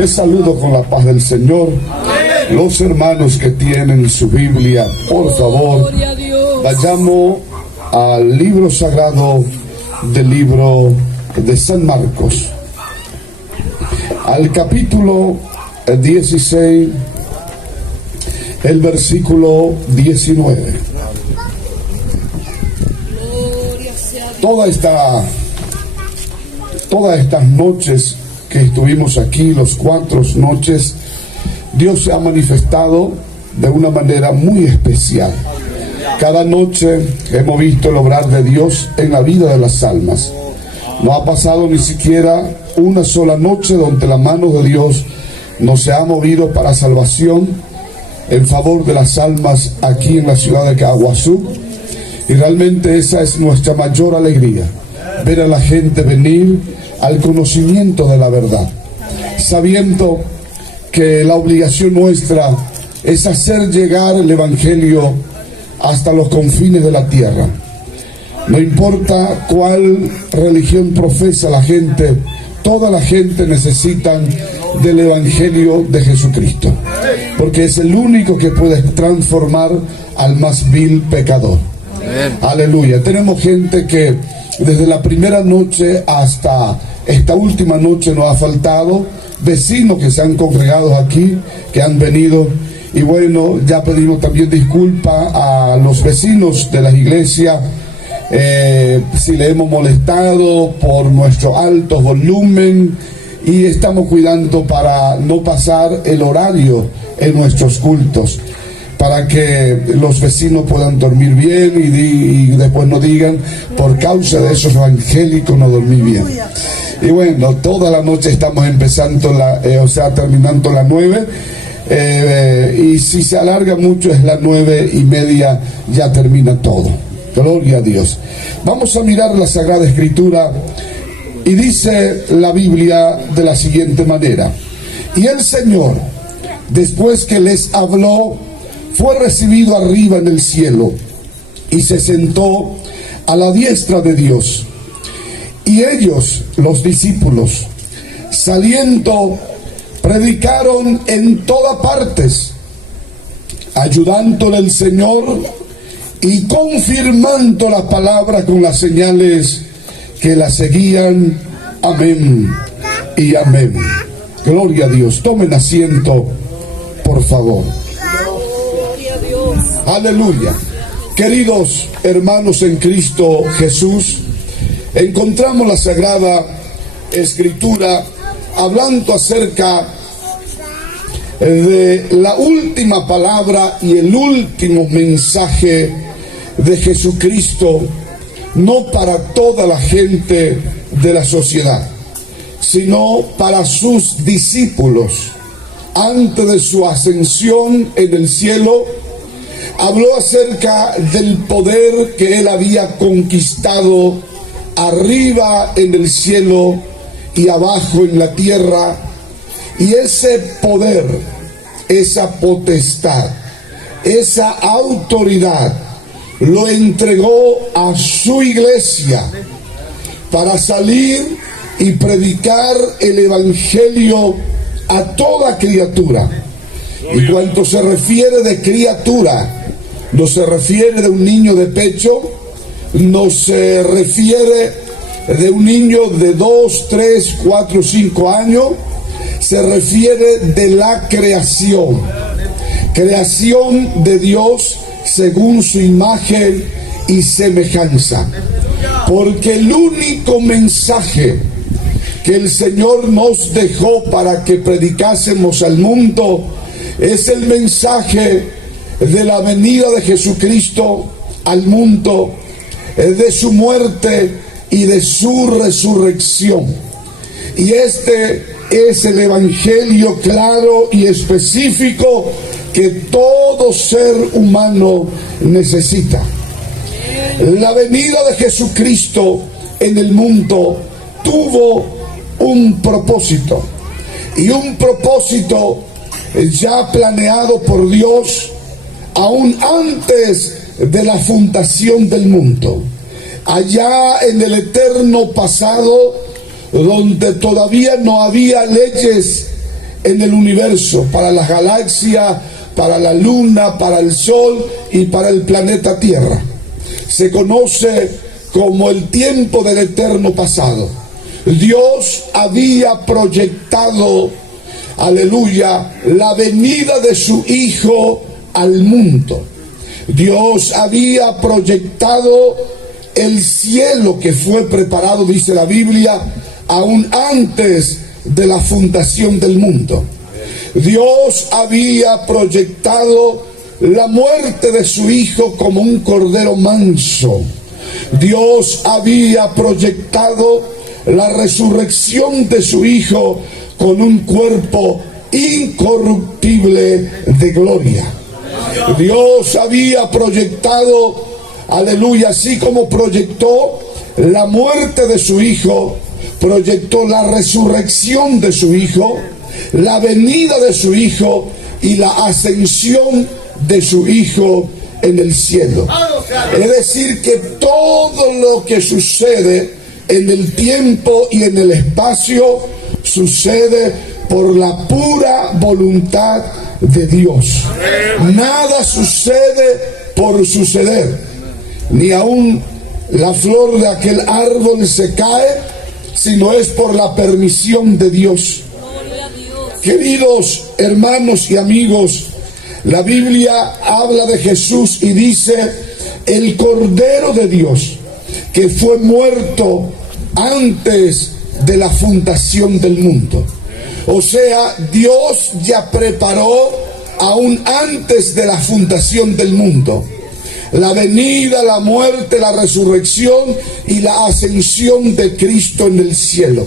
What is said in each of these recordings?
Les saludo con la paz del Señor. Los hermanos que tienen su Biblia, por favor, vayamos al libro sagrado del libro de San Marcos, al capítulo 16, el versículo 19. Todas estas noches que estuvimos aquí, los 4 noches, Dios se ha manifestado de una manera muy especial. Cada noche hemos visto el obrar de Dios en la vida de las almas. No ha pasado ni siquiera una sola noche donde la mano de Dios no se ha movido para salvación en favor de las almas aquí en la ciudad de Caguazú. Y realmente esa es nuestra mayor alegría, ver a la gente venir al conocimiento de la verdad, sabiendo que la obligación nuestra es hacer llegar el Evangelio hasta los confines de la tierra. No importa cuál religión profesa la gente, toda la gente necesita del Evangelio de Jesucristo, porque es el único que puede transformar al más vil pecador. Aleluya. Tenemos gente que desde la primera noche hasta esta última noche no ha faltado, vecinos que se han congregado aquí, que han venido, y bueno, ya pedimos también disculpas a los vecinos de las iglesias si le hemos molestado por nuestro alto volumen, y estamos cuidando para no pasar el horario en nuestros cultos, para que los vecinos puedan dormir bien y después no digan, por causa de esos evangélicos no dormí bien. Y bueno, toda la noche estamos empezando, terminando las 9, y si se alarga mucho es las 9:30, ya termina todo. Gloria a Dios. Vamos a mirar la Sagrada Escritura, y dice la Biblia de la siguiente manera: y el Señor, después que les habló, fue recibido arriba en el cielo, y se sentó a la diestra de Dios. Y ellos, los discípulos, saliendo, predicaron en todas partes, ayudándole el Señor y confirmando la palabra con las señales que la seguían. Amén y amén. Gloria a Dios. Tomen asiento, por favor. Aleluya. Queridos hermanos en Cristo Jesús, encontramos la Sagrada Escritura hablando acerca de la última palabra y el último mensaje de Jesucristo, no para toda la gente de la sociedad, sino para sus discípulos. Antes de su ascensión en el cielo, habló acerca del poder que él había conquistado arriba en el cielo y abajo en la tierra, y ese poder, esa potestad, esa autoridad lo entregó a su iglesia para salir y predicar el Evangelio a toda criatura. Y cuando se refiere de criatura, no se refiere de un niño de pecho, no se refiere de un niño de 2, 3, 4, 5 años, se refiere de la creación de Dios según su imagen y semejanza. Porque el único mensaje que el Señor nos dejó para que predicásemos al mundo es el mensaje de la venida de Jesucristo al mundo, de su muerte y de su resurrección. Y este es el Evangelio claro y específico que todo ser humano necesita. La venida de Jesucristo en el mundo tuvo un propósito, y un propósito ya planeado por Dios aún antes de la fundación del mundo, allá en el eterno pasado, donde todavía no había leyes en el universo, para las galaxias, para la luna, para el sol y para el planeta Tierra. Se conoce como el tiempo del eterno pasado. Dios había proyectado, aleluya, la venida de su Hijo al mundo. Dios había proyectado el cielo que fue preparado, dice la Biblia, aún antes de la fundación del mundo. Dios había proyectado la muerte de su Hijo como un cordero manso. Dios había proyectado la resurrección de su Hijo con un cuerpo incorruptible de gloria. Dios había proyectado, aleluya, así como proyectó la muerte de su Hijo, proyectó la resurrección de su Hijo, la venida de su Hijo y la ascensión de su Hijo en el cielo. Es decir, que todo lo que sucede en el tiempo y en el espacio sucede por la pura voluntad de Dios. Nada sucede por suceder, ni aún la flor de aquel árbol se cae, sino es por la permisión de Dios. Queridos hermanos y amigos, la Biblia habla de Jesús y dice: el Cordero de Dios que fue muerto antes de la fundación del mundo. O sea, Dios ya preparó aún antes de la fundación del mundo la venida, la muerte, la resurrección y la ascensión de Cristo en el cielo.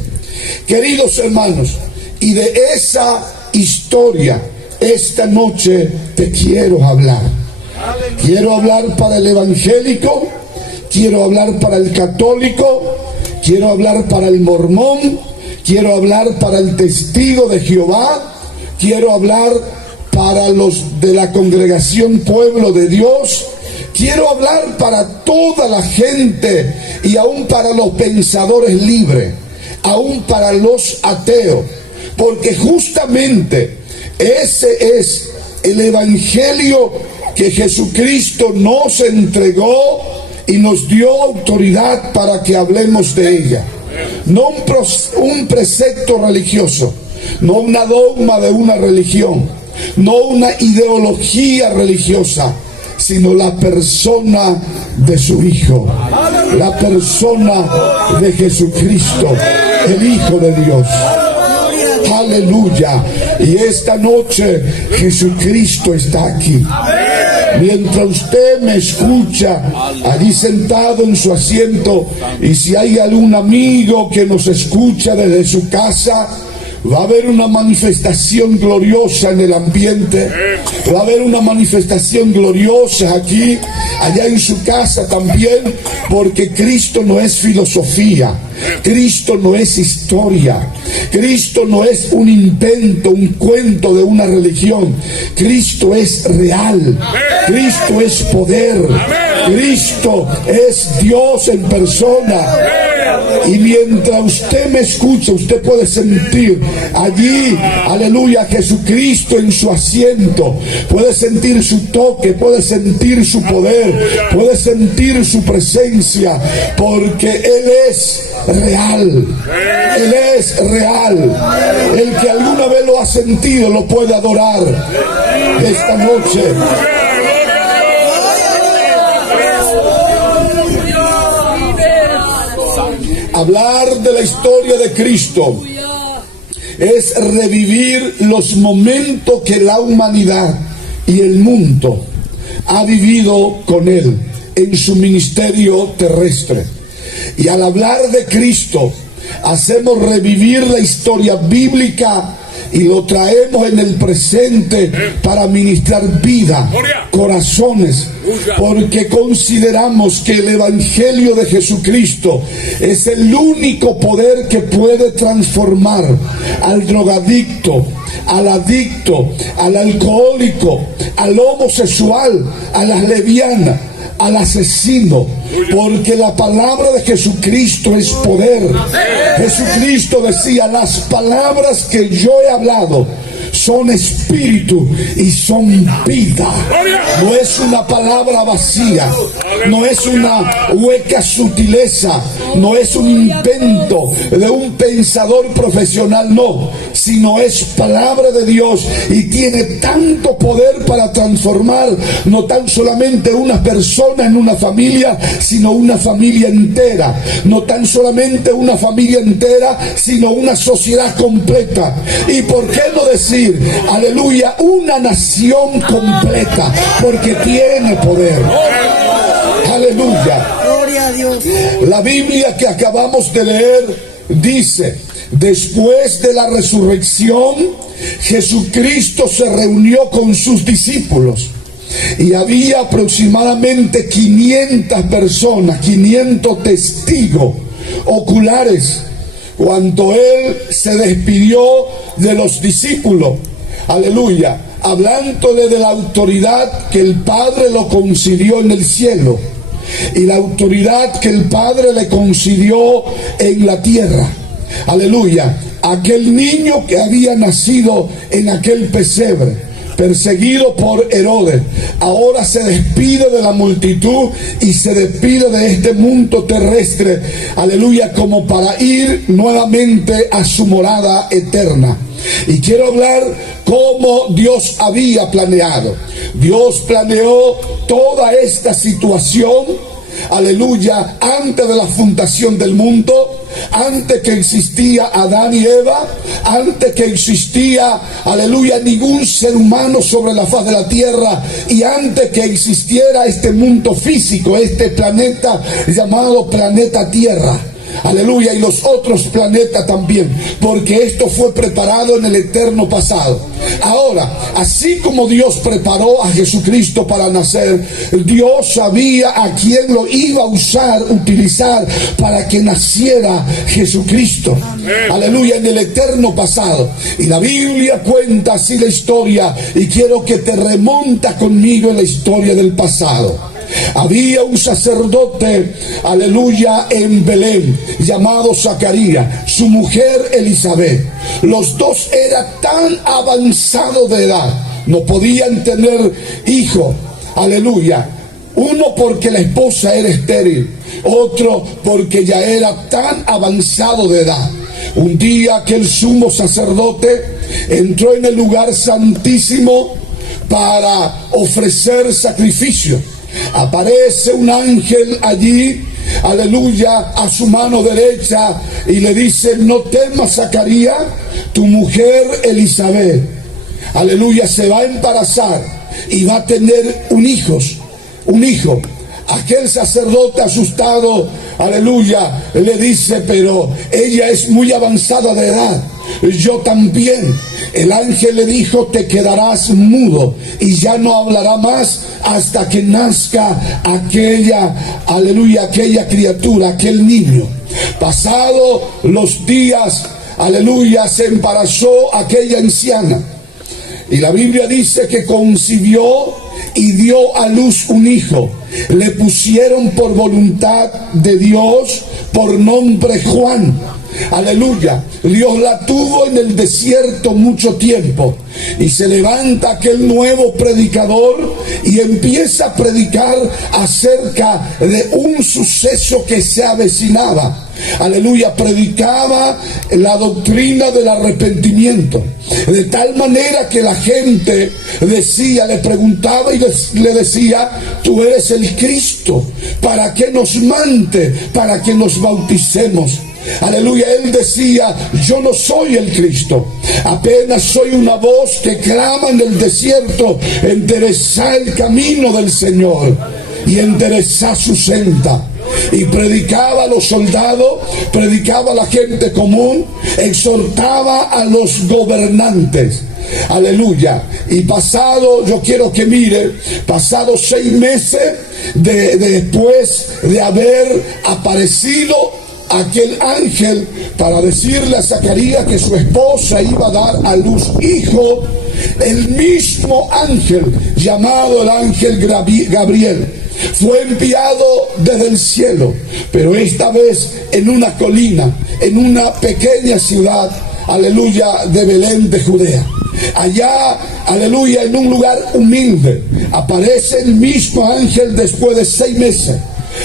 Queridos hermanos, y de esa historia esta noche te quiero hablar. Quiero hablar para el evangélico, quiero hablar para el católico, quiero hablar para el mormón, quiero hablar para el testigo de Jehová, quiero hablar para los de la congregación Pueblo de Dios, quiero hablar para toda la gente y aún para los pensadores libres, aún para los ateos, porque justamente ese es el evangelio que Jesucristo nos entregó y nos dio autoridad para que hablemos de ella. No un precepto religioso, no una dogma de una religión, no una ideología religiosa, sino la persona de su Hijo, la persona de Jesucristo, el Hijo de Dios. Aleluya. Y esta noche Jesucristo está aquí. Mientras usted me escucha allí sentado en su asiento, y si hay algún amigo que nos escucha desde su casa, va a haber una manifestación gloriosa en el ambiente, va a haber una manifestación gloriosa aquí, allá en su casa también, porque Cristo no es filosofía, Cristo no es historia, Cristo no es un invento, un cuento de una religión. Cristo es real, Cristo es poder, Cristo es Dios en persona. Y mientras usted me escucha, usted puede sentir allí, aleluya, Jesucristo en su asiento, puede sentir su toque, puede sentir su poder, puede sentir su presencia, porque Él es real, Él es real. El que alguna vez lo ha sentido lo puede adorar esta noche. Hablar de la historia de Cristo es revivir los momentos que la humanidad y el mundo ha vivido con Él en su ministerio terrestre. Y al hablar de Cristo, hacemos revivir la historia bíblica y lo traemos en el presente para ministrar vida, corazones, porque consideramos que el evangelio de Jesucristo es el único poder que puede transformar al drogadicto, al adicto, al alcohólico, al homosexual, a las lesbianas, al asesino, porque la palabra de Jesucristo es poder. Jesucristo decía: las palabras que yo he hablado son espíritu y son vida. No es una palabra vacía, no es una hueca sutileza, no es un invento de un pensador profesional, no, sino es palabra de Dios y tiene tanto poder para transformar no tan solamente una persona en una familia, sino una familia entera, no tan solamente una familia entera, sino una sociedad completa, y por qué no decir, aleluya, una nación completa, porque tiene poder. Aleluya. Gloria a Dios. La Biblia que acabamos de leer dice: después de la resurrección, Jesucristo se reunió con sus discípulos y había aproximadamente 500 personas, 500 testigos oculares, cuando Él se despidió de los discípulos. Aleluya. Hablándole de la autoridad que el Padre lo concedió en el cielo y la autoridad que el Padre le concedió en la tierra. Aleluya. Aquel niño que había nacido en aquel pesebre, perseguido por Herodes, ahora se despide de la multitud y se despide de este mundo terrestre, aleluya, como para ir nuevamente a su morada eterna. Y quiero hablar cómo Dios había planeado. Dios planeó toda esta situación, aleluya, antes de la fundación del mundo, antes que existía Adán y Eva, antes que existía, aleluya, ningún ser humano sobre la faz de la tierra, y antes que existiera este mundo físico, este planeta llamado planeta Tierra. Aleluya, y los otros planetas también, porque esto fue preparado en el eterno pasado. Ahora, así como Dios preparó a Jesucristo para nacer, Dios sabía a quién lo iba a utilizar para que naciera Jesucristo. Aleluya, en el eterno pasado. Y la Biblia cuenta así la historia, y quiero que te remontas conmigo en la historia del pasado. Había un sacerdote, aleluya, en Belén, llamado Zacarías, su mujer Elizabeth. Los dos eran tan avanzados de edad, no podían tener hijo, aleluya. Uno porque la esposa era estéril, otro porque ya era tan avanzado de edad. Un día que el sumo sacerdote entró en el lugar santísimo para ofrecer sacrificio, aparece un ángel allí, aleluya, a su mano derecha, y le dice: no temas, Zacarías, tu mujer Elizabeth, aleluya, se va a embarazar y va a tener un hijo. Aquel sacerdote asustado, aleluya, le dice: pero ella es muy avanzada de edad, yo también. El ángel le dijo: te quedarás mudo y ya no hablará más hasta que nazca aquella, aleluya, aquella criatura, aquel niño. Pasado los días, aleluya, se embarazó aquella anciana, y la Biblia dice que concibió y dio a luz un hijo. Le pusieron por voluntad de Dios por nombre Juan. Aleluya. Dios la tuvo en el desierto mucho tiempo, y se levanta aquel nuevo predicador y empieza a predicar acerca de un suceso que se avecinaba. Aleluya. Predicaba la doctrina del arrepentimiento, de tal manera que la gente decía, le preguntaba y le decía: tú eres el Cristo, ¿para qué nos mande? Para que nos bauticemos. Aleluya. Él decía: yo no soy el Cristo, apenas soy una voz que clama en el desierto, enderezad el camino del Señor y enderezad su senda. Y predicaba a los soldados, predicaba a la gente común, exhortaba a los gobernantes. Aleluya. Y pasado, yo quiero que mire, pasado 6 meses después de haber aparecido aquel ángel para decirle a Zacarías que su esposa iba a dar a luz hijo, el mismo ángel, llamado el ángel Gabriel, fue enviado desde el cielo, pero esta vez en una colina, en una pequeña ciudad, aleluya, de Belén de Judea. allá, aleluya, en un lugar humilde, aparece el mismo ángel después de 6 meses.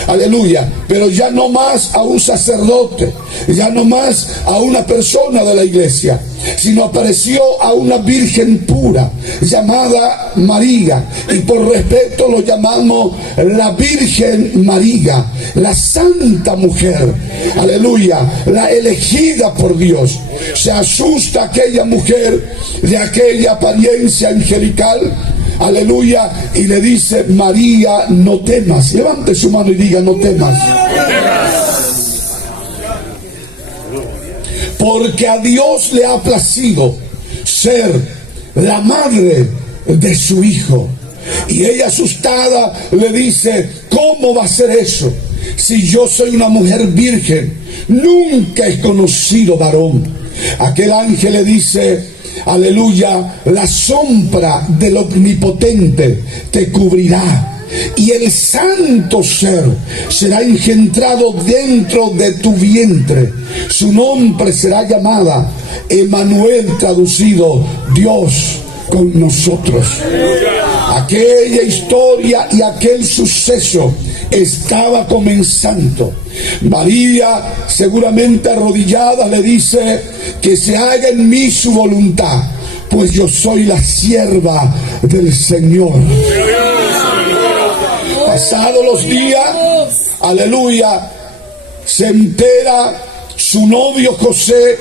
Aleluya, pero ya no más a un sacerdote, ya no más a una persona de la iglesia, sino apareció a una virgen pura llamada María, y por respeto lo llamamos la Virgen María, la santa mujer, aleluya, la elegida por Dios. Se asusta aquella mujer de aquella apariencia angelical, aleluya, y le dice: María, no temas. Levante su mano y diga: no temas. Porque a Dios le ha placido ser la madre de su hijo. Y ella, asustada, le dice: ¿cómo va a ser eso? Si yo soy una mujer virgen, nunca he conocido varón. Aquel ángel le dice: aleluya, la sombra del Omnipotente te cubrirá, y el santo ser será engendrado dentro de tu vientre. Su nombre será llamada Emmanuel, traducido Dios con nosotros. Aquella historia y aquel suceso estaba comenzando. María, seguramente arrodillada, le dice: que se haga en mí su voluntad, pues yo soy la sierva del Señor. Pasados los días, aleluya, se entera su novio José,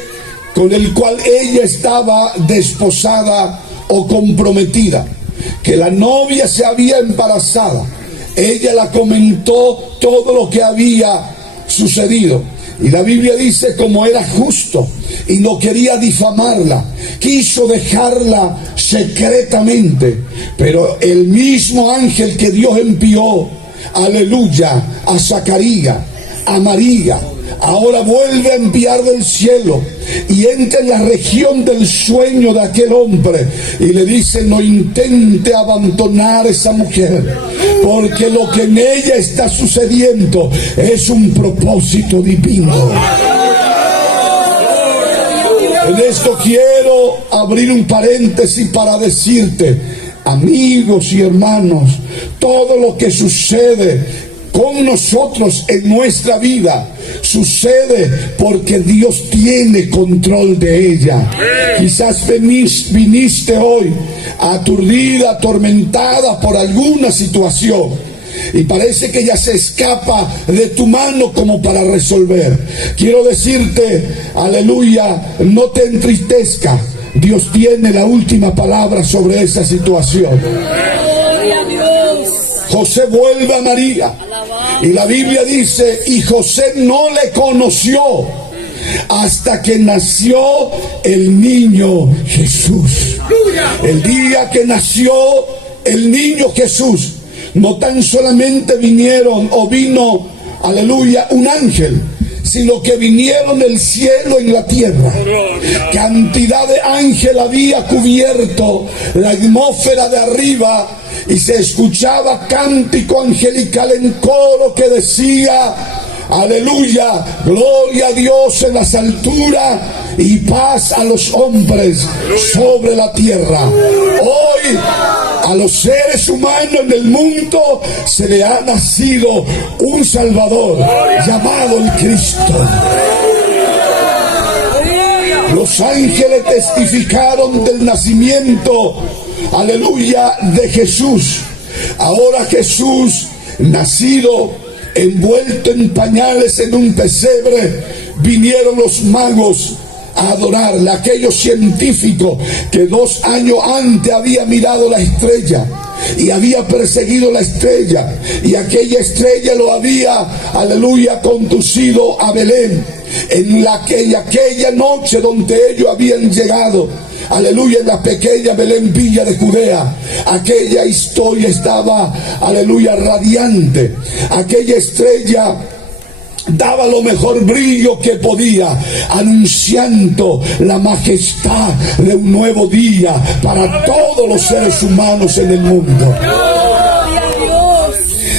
con el cual ella estaba desposada o comprometida, que la novia se había embarazada. Ella la comentó todo lo que había sucedido, y la Biblia dice: como era justo y no quería difamarla, quiso dejarla secretamente. Pero el mismo ángel que Dios envió, aleluya, a Zacarías, a María, ahora vuelve a enviar del cielo y entra en la región del sueño de aquel hombre y le dice: no intente abandonar esa mujer, porque lo que en ella está sucediendo es un propósito divino. En esto quiero abrir un paréntesis para decirte, amigos y hermanos, todo lo que sucede con nosotros en nuestra vida sucede porque Dios tiene control de ella. Quizás viniste hoy aturdida, atormentada por alguna situación, y parece que ya se escapa de tu mano como para resolver. Quiero decirte, aleluya, no te entristezcas. Dios tiene la última palabra sobre esa situación. José vuelve a María, y la Biblia dice: y José no le conoció hasta que nació el niño Jesús. El día que nació el niño Jesús, no tan solamente vino, aleluya, un ángel, sino que vinieron el cielo en la tierra. Cantidad de ángel había cubierto la atmósfera de arriba, y se escuchaba cántico angelical en coro que decía: aleluya, gloria a Dios en las alturas y paz a los hombres sobre la tierra. Hoy a los seres humanos en el mundo se le ha nacido un Salvador llamado el Cristo. Los ángeles testificaron del nacimiento, aleluya, de Jesús. Ahora Jesús, nacido, envuelto en pañales en un pesebre, vinieron los magos a adorarle. Aquellos científicos que 2 años antes había mirado la estrella y había perseguido la estrella, y aquella estrella lo había, aleluya, conducido a Belén en aquella noche donde ellos habían llegado, aleluya, en la pequeña Belén, Villa de Judea. Aquella historia estaba, aleluya, radiante. Aquella estrella daba lo mejor brillo que podía, anunciando la majestad de un nuevo día para todos los seres humanos en el mundo.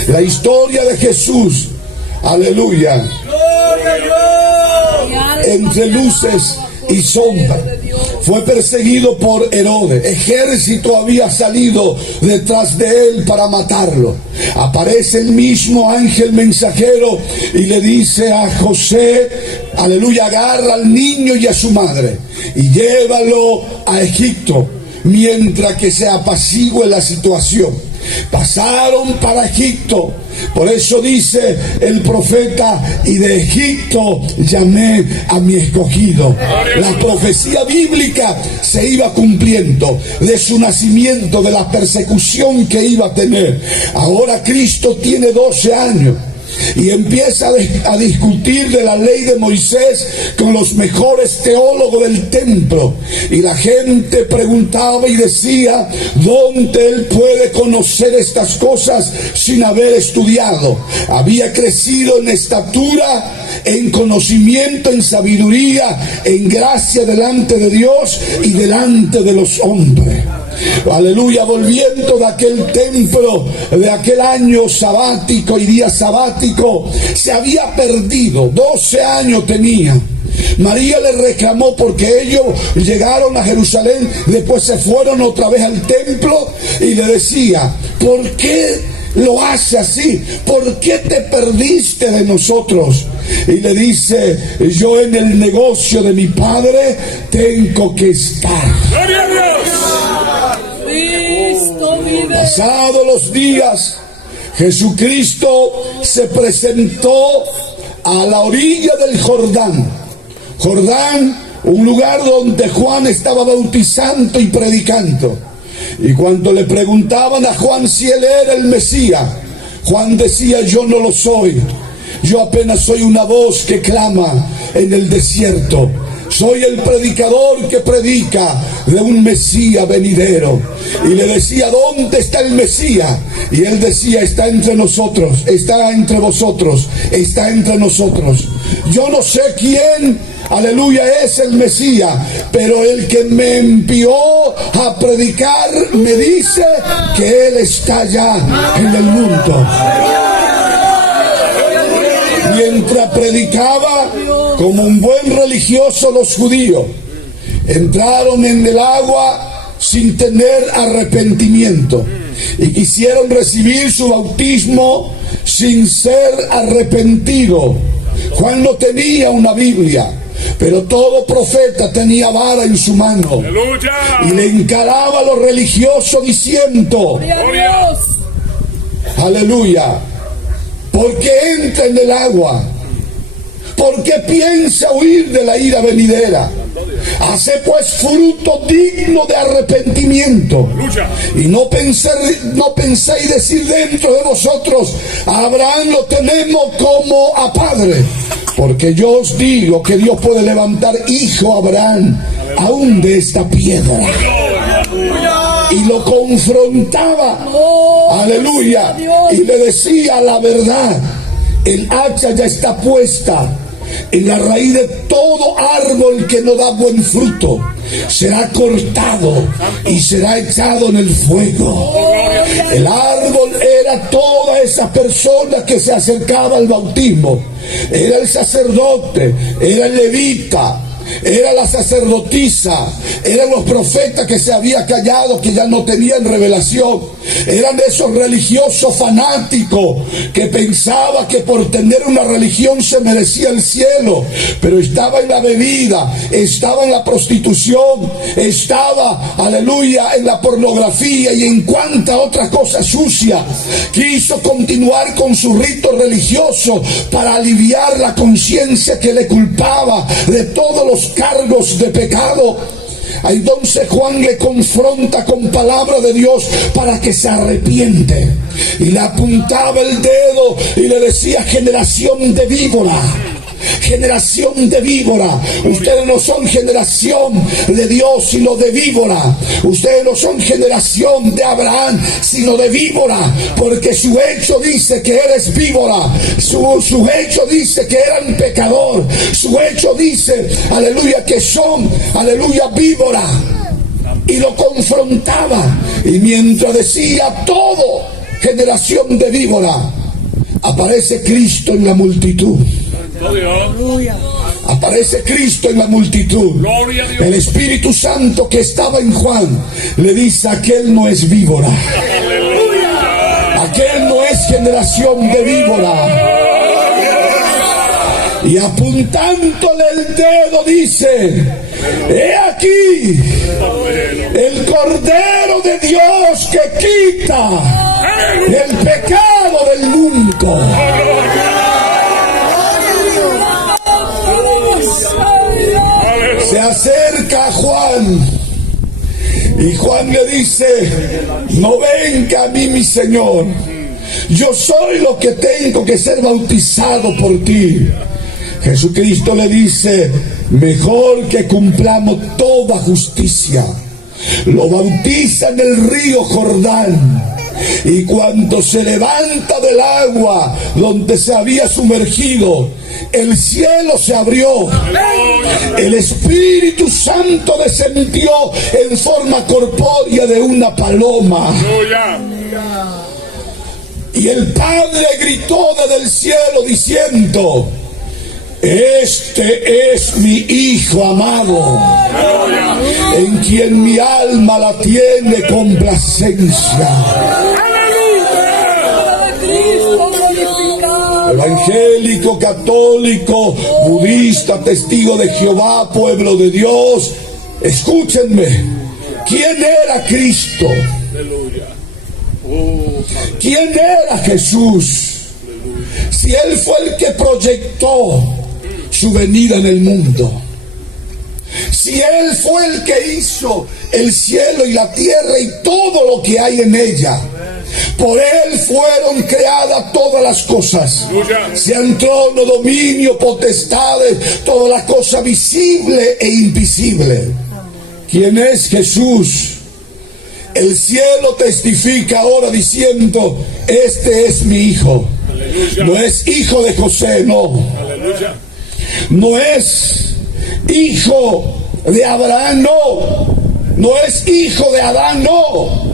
La historia de Jesús, aleluya, entre luces y sombras. Fue perseguido por Herodes. Ejército había salido detrás de él para matarlo. Aparece el mismo ángel mensajero y le dice a José, aleluya, agarra al niño y a su madre y llévalo a Egipto mientras que se apacigüe la situación. Pasaron para Egipto. Por eso dice el profeta, y de Egipto llamé a mi escogido. La profecía bíblica se iba cumpliendo de su nacimiento, de la persecución que iba a tener. Ahora Cristo tiene 12 años. Y empieza a discutir de la ley de Moisés con los mejores teólogos del templo. Y la gente preguntaba y decía, ¿dónde él puede conocer estas cosas sin haber estudiado? Había crecido en estatura, en conocimiento, en sabiduría, en gracia delante de Dios y delante de los hombres. Aleluya, volviendo de aquel templo, de aquel año sabático y día sabático, se había perdido. 12 años tenía. María le reclamó porque ellos llegaron a Jerusalén, después se fueron otra vez al templo y le decía, ¿por qué lo hace así? ¿Por qué te perdiste de nosotros? Y le dice, yo en el negocio de mi padre tengo que estar. ¡Gloria a Dios! Pasados los días, Jesucristo se presentó a la orilla del Jordán. Jordán, un lugar donde Juan estaba bautizando y predicando. Y cuando le preguntaban a Juan si él era el Mesías, Juan decía, yo no lo soy. Yo apenas soy una voz que clama en el desierto. Soy el predicador que predica de un Mesías venidero. Y le decía, ¿dónde está el Mesías? Y él decía, está entre nosotros, está entre vosotros, está entre nosotros. Yo no sé quién, aleluya, es el Mesías, pero el que me envió a predicar me dice que él está ya en el mundo. Mientras predicaba como un buen religioso, los judíos entraron en el agua sin tener arrepentimiento y quisieron recibir su bautismo sin ser arrepentido. Juan no tenía una Biblia, pero todo profeta tenía vara en su mano. ¡Aleluya! Y le encaraba a los religiosos diciendo, aleluya, ¿por qué entra en el agua? ¿Por qué piensa huir de la ira venidera? Hace pues fruto digno de arrepentimiento. Y no penséis decir dentro de vosotros, a Abraham lo tenemos como a padre. Porque yo os digo que Dios puede levantar hijo a Abraham aún de esta piedra. Y lo confrontaba, aleluya, y le decía la verdad. El hacha ya está puesta en la raíz de todo árbol que no da buen fruto. Será cortado y será echado en el fuego. El árbol era toda esa persona que se acercaba al bautismo. Era el sacerdote, era el levita, era la sacerdotisa, eran los profetas que se había callado, que ya no tenían revelación. Eran esos religiosos fanáticos que pensaban que por tener una religión se merecía el cielo, pero estaba en la bebida, estaba en la prostitución, estaba, aleluya, en la pornografía y en cuanta otra cosa sucia. Quiso continuar con su rito religioso para aliviar la conciencia que le culpaba de todos los cargos de pecado. Entonces Juan le confronta con palabra de Dios para que se arrepiente, y le apuntaba el dedo y le decía, generación de víbora, generación de víbora. Ustedes no son generación de Dios, sino de víbora. Ustedes no son generación de Abraham, sino de víbora, porque su hecho dice que eres víbora, su hecho dice que eran pecador, su hecho dice, aleluya, que son, aleluya, víbora. Y lo confrontaba, y mientras decía todo, generación de víbora, aparece Cristo en la multitud. Aparece Cristo en la multitud. El Espíritu Santo que estaba en Juan le dice: aquel no es víbora, aquel no es generación de víbora. Y apuntándole el dedo dice: he aquí el Cordero de Dios que quita el pecado del mundo. Se acerca a Juan y Juan le dice: no venga a mí, mi Señor, yo soy lo que tengo que ser bautizado por ti. Jesucristo le dice: mejor que cumplamos toda justicia. Lo bautiza en el río Jordán. Y cuando se levanta del agua donde se había sumergido, el cielo se abrió. El Espíritu Santo descendió en forma corpórea de una paloma. Y el Padre gritó desde el cielo diciendo: este es mi Hijo amado, en quien mi alma la tiene complacencia. Evangélico, católico, budista, testigo de Jehová, pueblo de Dios, escúchenme. ¿Quién era Cristo? ¿Quién era Jesús? Si Él fue el que proyectó su venida en el mundo, si Él fue el que hizo el cielo y la tierra y todo lo que hay en ella, por Él fueron creadas todas las cosas, sean trono, dominio, potestades, todas las cosas visibles e invisibles. ¿Quién es Jesús? El cielo testifica ahora diciendo: este es mi Hijo. No es hijo de José, no. No es hijo de Abraham, no. No es hijo de Adán, no.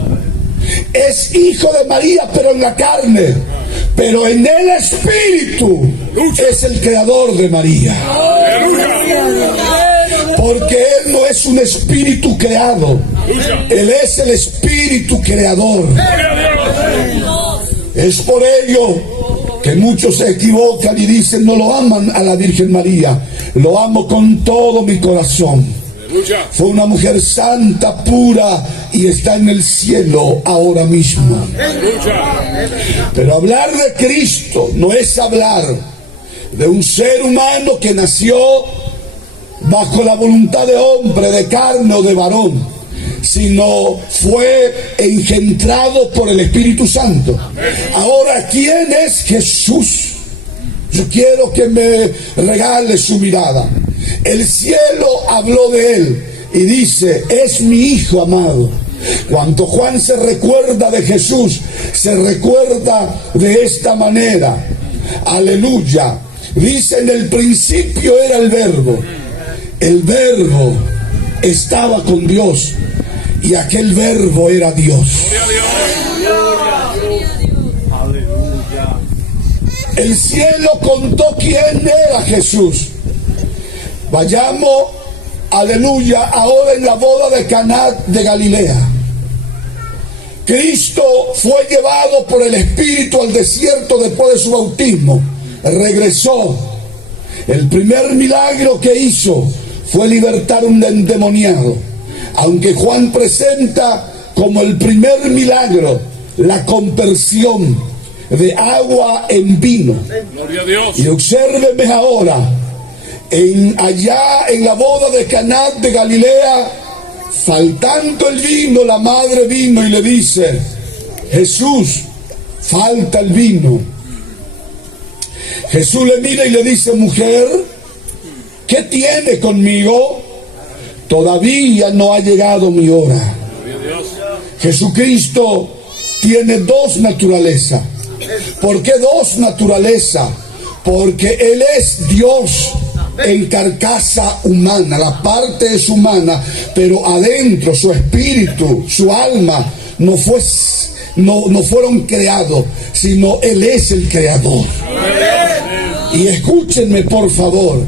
Es hijo de María, pero en la carne. Pero en el Espíritu es el creador de María. Porque Él no es un espíritu creado. Él es el Espíritu creador. Es por ello que muchos se equivocan y dicen: no lo aman a la Virgen María. Lo amo con todo mi corazón. Fue una mujer santa, pura, y está en el cielo ahora mismo. Pero hablar de Cristo no es hablar de un ser humano que nació bajo la voluntad de hombre, de carne o de varón, sino fue engendrado por el Espíritu Santo. Ahora, ¿quién es Jesús? Yo quiero que me regale su mirada. El cielo habló de Él y dice: es mi Hijo amado. Cuando Juan se recuerda de Jesús, se recuerda de esta manera. Aleluya. Dice: en el principio era el Verbo. El Verbo estaba con Dios y aquel Verbo era Dios. El cielo contó quién era Jesús. Vayamos, aleluya, ahora en la boda de Caná de Galilea. Cristo fue llevado por el Espíritu al desierto después de su bautismo. Regresó. El primer milagro que hizo fue libertar a un endemoniado. Aunque Juan presenta como el primer milagro la conversión de agua en vino. Gloria a Dios. Y obsérveme ahora, allá en la boda de Caná de Galilea, faltando el vino, la madre vino y le dice: Jesús, falta el vino. Jesús le mira y le dice: mujer, ¿qué tiene conmigo? Todavía no ha llegado mi hora. Jesucristo tiene dos naturalezas. ¿Por qué dos naturalezas? Porque Él es Dios en carcasa humana. La parte es humana, pero adentro su espíritu, su alma no fueron creados, sino Él es el creador. Y escúchenme por favor,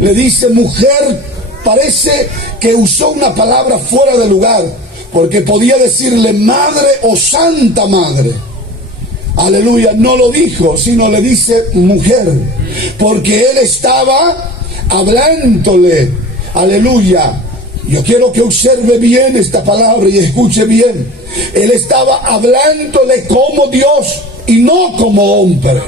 le dice mujer. Parece que usó una palabra fuera de lugar, porque podía decirle madre o santa madre. Aleluya, no lo dijo, sino le dice mujer, porque él estaba hablándole. Aleluya. Yo quiero que observe bien esta palabra y escuche bien. Él estaba hablándole como Dios y no como hombre.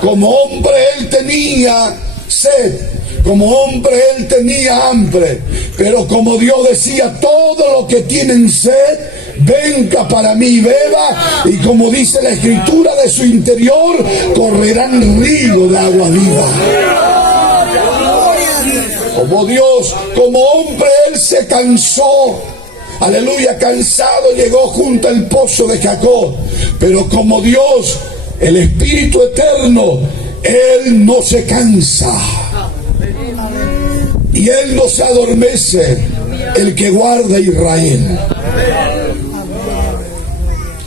Como hombre él tenía sed, como hombre él tenía hambre, pero como Dios decía, todo lo que tienen sed, venga para mí y beba, y como dice la escritura, de su interior correrán ríos de agua viva. Como Dios, como hombre él se cansó. Aleluya, cansado llegó junto al pozo de Jacob, pero como Dios, el Espíritu Eterno, él no se cansa y él no se adormece, el que guarda a Israel.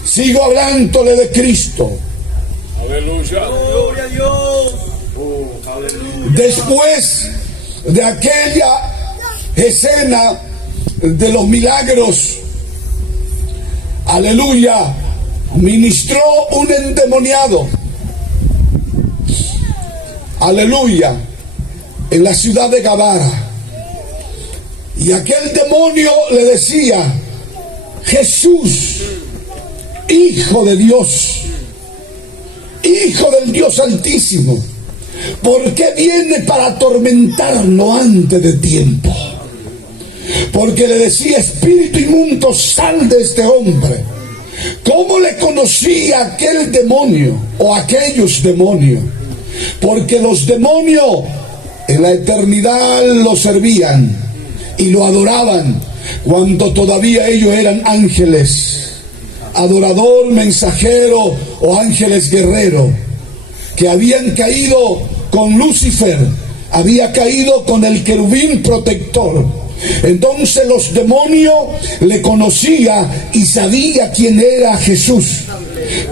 Sigo hablándole de Cristo. Aleluya. Gloria a Dios. Después de aquella escena de los milagros, aleluya, ministró un endemoniado, aleluya, en la ciudad de Gadara. Y aquel demonio le decía: Jesús, Hijo de Dios, Hijo del Dios Altísimo, ¿por qué viene para atormentarnos antes de tiempo? Porque le decía: espíritu inmundo, sal de este hombre. ¿Cómo le conocía aquel demonio o aquellos demonios? Porque los demonios en la eternidad lo servían y lo adoraban cuando todavía ellos eran ángeles, adorador, mensajero o ángeles guerreros, que habían caído con Lucifer, había caído con el querubín protector. Entonces los demonios le conocían y sabía quién era Jesús,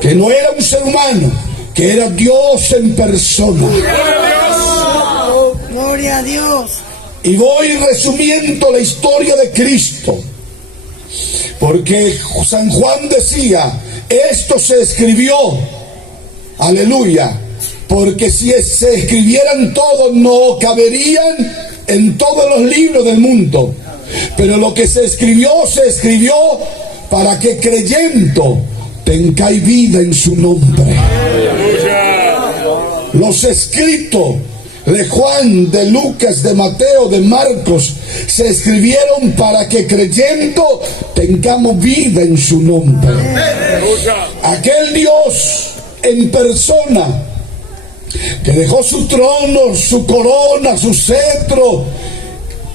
que no era un ser humano, que era Dios en persona. Gloria a Dios. Y voy resumiendo la historia de Cristo, porque San Juan decía: esto se escribió, aleluya, porque si se escribieran todos no caberían en todos los libros del mundo, pero lo que se escribió para que creyendo tengáis vida en su nombre. Los escritos de Juan, de Lucas, de Mateo, de Marcos se escribieron para que creyendo tengamos vida en su nombre. Aquel Dios en persona que dejó su trono, su corona, su cetro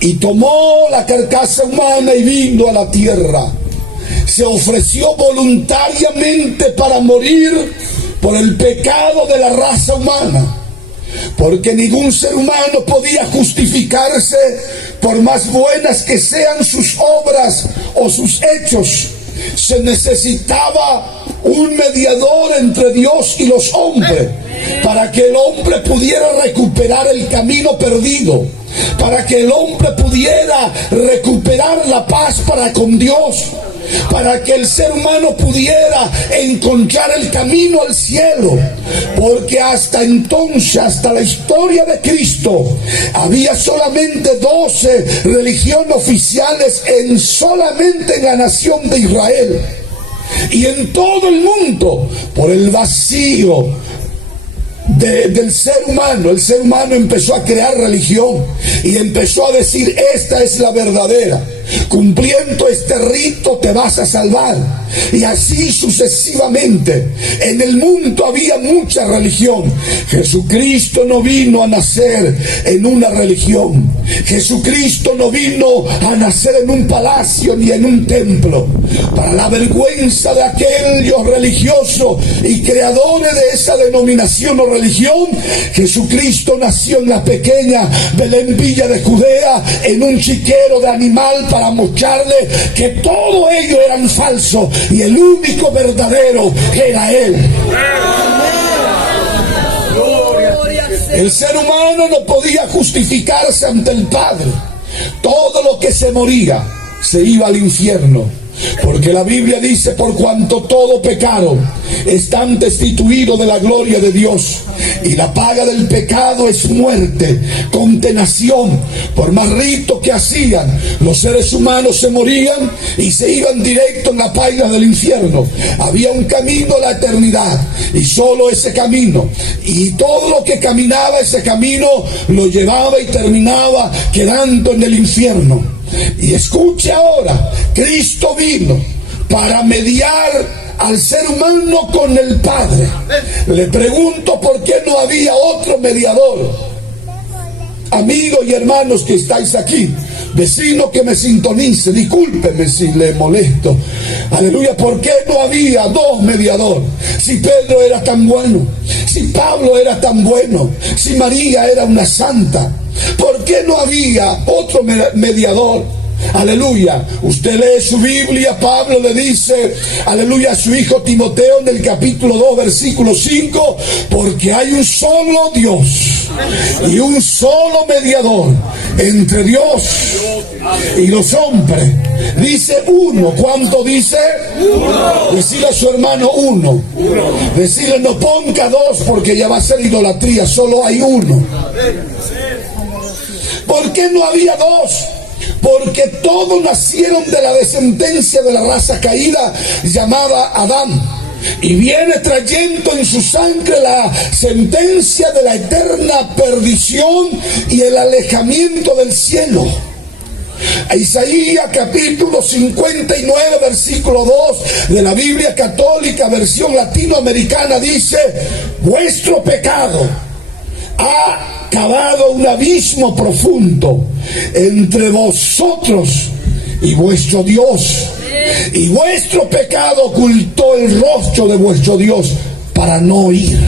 y tomó la carcasa humana y vino a la tierra, se ofreció voluntariamente para morir por el pecado de la raza humana, porque ningún ser humano podía justificarse por más buenas que sean sus obras o sus hechos. Se necesitaba un mediador entre Dios y los hombres, para que el hombre pudiera recuperar el camino perdido, para que el hombre pudiera recuperar la paz para con Dios, para que el ser humano pudiera encontrar el camino al cielo. Porque hasta entonces, hasta la historia de Cristo, había solamente 12 religiones oficiales solamente en la nación de Israel. Y en todo el mundo, por el vacío del ser humano, el ser humano empezó a crear religión y empezó a decir: esta es la verdadera, cumpliendo este rito te vas a salvar. Y así sucesivamente. En el mundo había mucha religión. Jesucristo no vino a nacer en una religión. Jesucristo no vino a nacer en un palacio ni en un templo. Para la vergüenza de aquellos religiosos y creadores de esa denominación o religión, Jesucristo nació en la pequeña Belén Villa de Judea, en un chiquero de animal, para mostrarle que todos ellos eran falsos y el único verdadero era Él. El ser humano no podía justificarse ante el Padre. Todo lo que se moría se iba al infierno. Porque la Biblia dice: por cuanto todo pecaron, están destituidos de la gloria de Dios, y la paga del pecado es muerte, condenación. Por más rito que hacían, los seres humanos se morían y se iban directo en la paga del infierno. Había un camino a la eternidad, y solo ese camino, y todo lo que caminaba ese camino lo llevaba y terminaba quedando en el infierno. Y escuche ahora, Cristo vino para mediar al ser humano con el Padre. Le pregunto, ¿por qué no había otro mediador? Amigos y hermanos que estáis aquí, vecino que me sintonice, discúlpeme si le molesto. Aleluya, ¿por qué no había dos mediadores? Si Pedro era tan bueno, si Pablo era tan bueno, si María era una santa, ¿por qué no había otro mediador? Aleluya. Usted lee su Biblia, Pablo le dice, aleluya, a su hijo Timoteo en el capítulo 2, versículo 5, porque hay un solo Dios y un solo mediador entre Dios y los hombres. Dice uno. ¿Cuánto dice? Uno. Decirle a su hermano uno. Decirle no ponga dos porque ya va a ser idolatría, solo hay uno. ¿Por qué no había dos? Porque todos nacieron de la descendencia de la raza caída llamada Adán, y viene trayendo en su sangre la sentencia de la eterna perdición y el alejamiento del cielo. Isaías capítulo 59 versículo 2 de la Biblia católica versión latinoamericana dice: vuestro pecado ha cavado un abismo profundo entre vosotros y vuestro Dios, y vuestro pecado ocultó el rostro de vuestro Dios para no oír.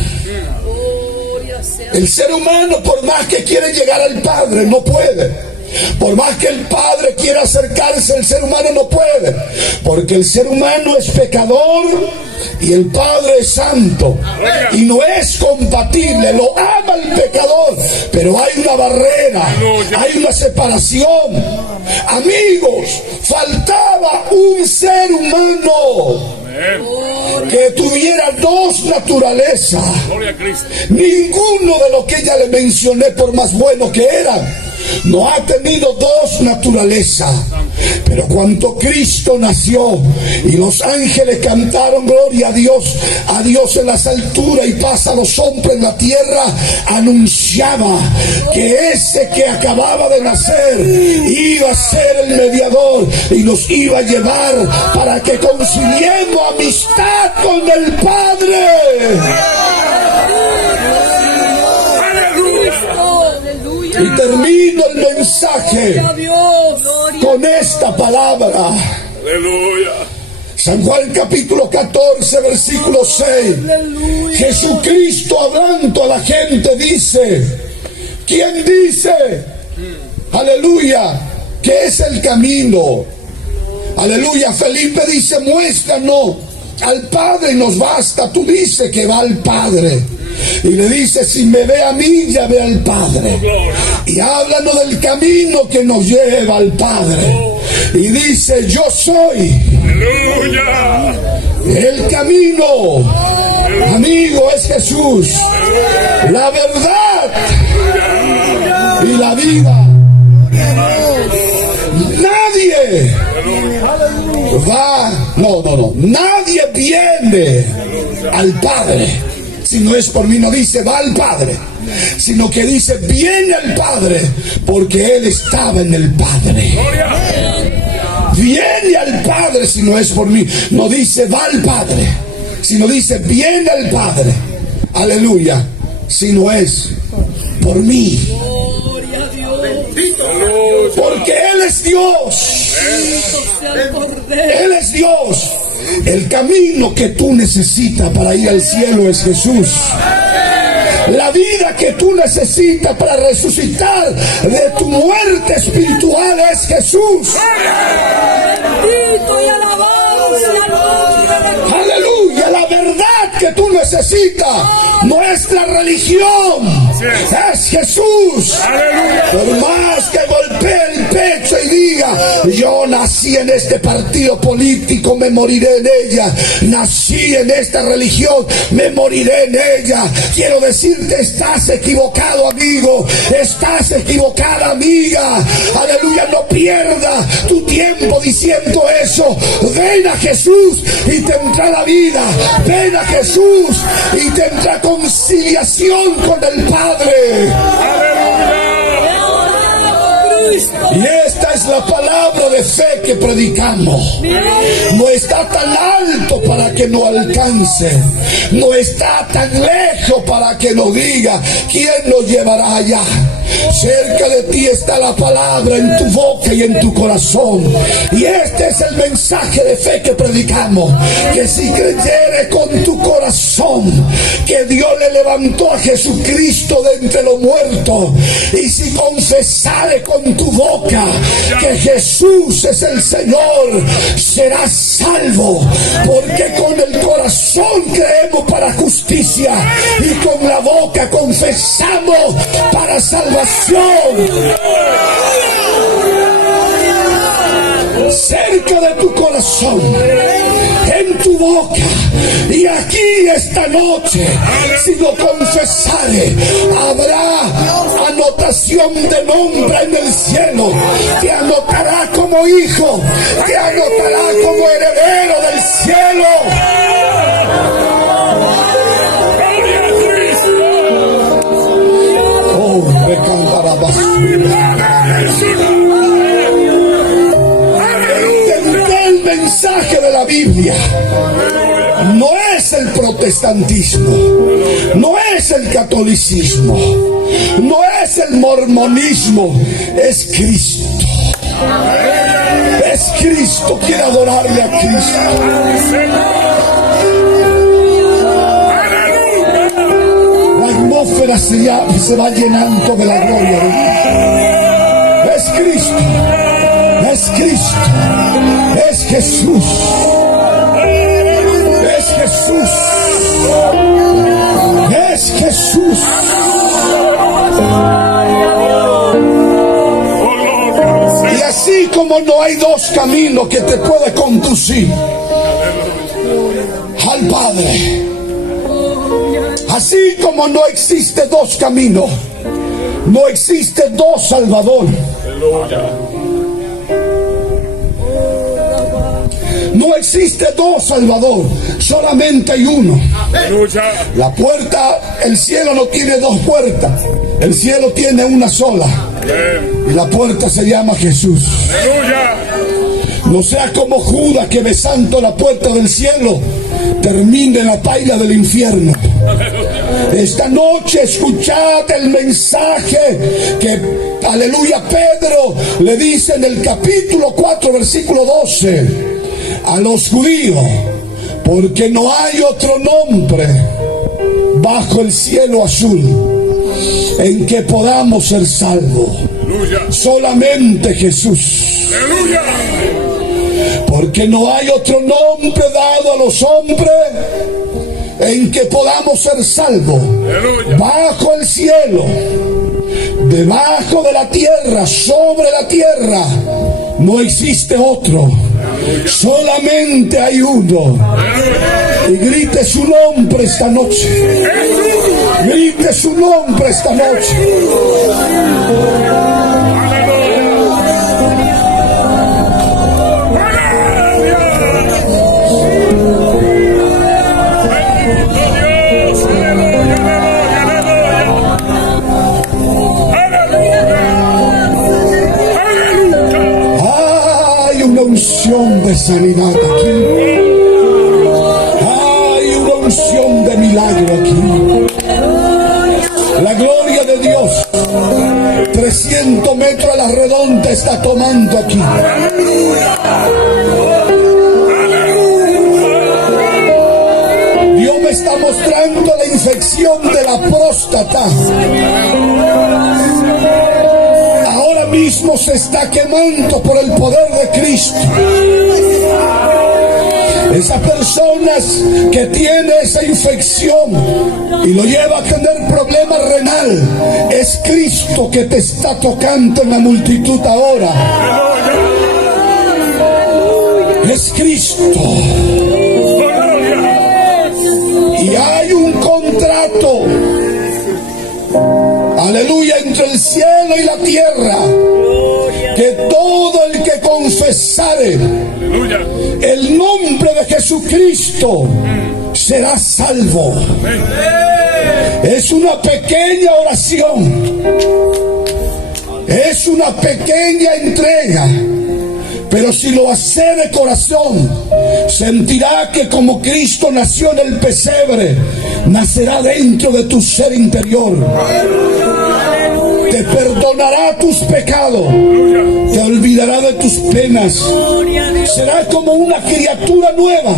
El ser humano, por más que quiere llegar al Padre, no puede. Por más que el Padre quiera acercarse, el ser humano no puede, porque el ser humano es pecador y el Padre es santo, y no es compatible. Lo ama el pecador, pero hay una barrera, hay una separación. Amigos, faltaba un ser humano que tuviera dos naturalezas. Ninguno de los que ya le mencioné, por más bueno que eran, no ha tenido dos naturalezas. Pero cuando Cristo nació y los ángeles cantaron gloria a Dios en las alturas y paz a los hombres en la tierra, anunciaba que ese que acababa de nacer iba a ser el mediador y nos iba a llevar para que conciliemos amistad con el Padre. Y termino el mensaje con esta palabra. Aleluya. San Juan capítulo 14 versículo 6. Jesucristo hablando a la gente dice: ¿quién dice? Aleluya, que es el camino. Aleluya. Felipe dice: muéstranos al Padre y nos basta. Tú dices que va al Padre. Y le dice: si me ve a mí, ya ve al Padre. Y háblanos del camino que nos lleva al Padre. Y dice: yo soy el camino. Amigo, es Jesús, la verdad y la vida. Nadie va, nadie viene al Padre si no es por mí. No dice va al Padre, sino que dice viene al Padre, porque Él estaba en el Padre. Viene al Padre si no es por mí. No dice va al Padre, sino dice viene al Padre. Aleluya. Si no es por mí. Porque Él es Dios. Él es Dios. El camino que tú necesitas para ir al cielo es Jesús. La vida que tú necesitas para resucitar de tu muerte espiritual es Jesús. Bendito y alabado sea el nombre de Jesús. Aleluya. La verdad que tú necesitas. Nuestra religión es Jesús. Por más que golpee el pecho y diga, yo nací en este partido político, me moriré en ella. Nací en esta religión, me moriré en ella. Quiero decirte, estás equivocado, amigo. Estás equivocada, amiga. Aleluya, no pierda tu tiempo diciendo eso. Ven a Jesús y tendrá la vida. Ven a Jesús y tendrá conciliación con el Padre. Y esta es la palabra de fe que predicamos. No está tan alto para que no alcance. No está tan lejos para que no diga quién nos llevará allá. Cerca de ti está la palabra, en tu boca y en tu corazón. Y este es el mensaje de fe que predicamos. Que si creyere con tu corazón que Dios le levantó a Jesucristo de entre los muertos, y si confesare con tu boca que Jesús es el Señor, serás salvo. Porque con el corazón creemos para justicia y con la boca confesamos para salvación. Cerca de tu corazón, en tu boca, y aquí esta noche, si lo confesare, habrá anotación de nombre en el cielo. Te anotará como hijo, te anotará como heredero del cielo. Entender el mensaje de la Biblia. No es el protestantismo, no es el catolicismo, no es el mormonismo, es Cristo. Es Cristo. Quiere adorarle a Cristo. La atmósfera se va llenando de la gloria de Dios. Es Cristo, es Cristo, es Jesús, es Jesús, es Jesús. Y así como no hay dos caminos que te puede conducir al Padre, así como no existe dos caminos, no existe dos Salvador. No existe dos Salvador, solamente hay uno. La puerta, el cielo no tiene dos puertas, el cielo tiene una sola. Y la puerta se llama Jesús. No sea como Judas, que besando la puerta del cielo termine en la paila del infierno. Esta noche escuchad el mensaje que, aleluya, Pedro le dice en el capítulo 4, versículo 12 a los judíos: porque no hay otro nombre bajo el cielo azul en que podamos ser salvos, solamente Jesús. Porque no hay otro nombre dado a los hombres en que podamos ser salvos, bajo el cielo, debajo de la tierra, sobre la tierra. No existe otro, solamente hay uno. Y grite su nombre esta noche. Grite su nombre esta noche. De sanidad aquí, hay una unción de milagro aquí. La gloria de Dios 300 metros a la redonda está tomando aquí. Dios me está mostrando la infección de la próstata. Mismo se está quemando por el poder de Cristo. Esas personas que tienen esa infección y lo lleva a tener problema renal, es Cristo que te está tocando en la multitud ahora. Es Cristo. Y hay un contrato, aleluya, entre el cielo y la tierra, que todo el que confesare el nombre de Jesucristo será salvo. Es una pequeña oración, es una pequeña entrega, pero si lo hace de corazón, sentirá que como Cristo nació en el pesebre, nacerá dentro de tu ser interior. Te perdonará tus pecados, te olvidará de tus penas, será como una criatura nueva.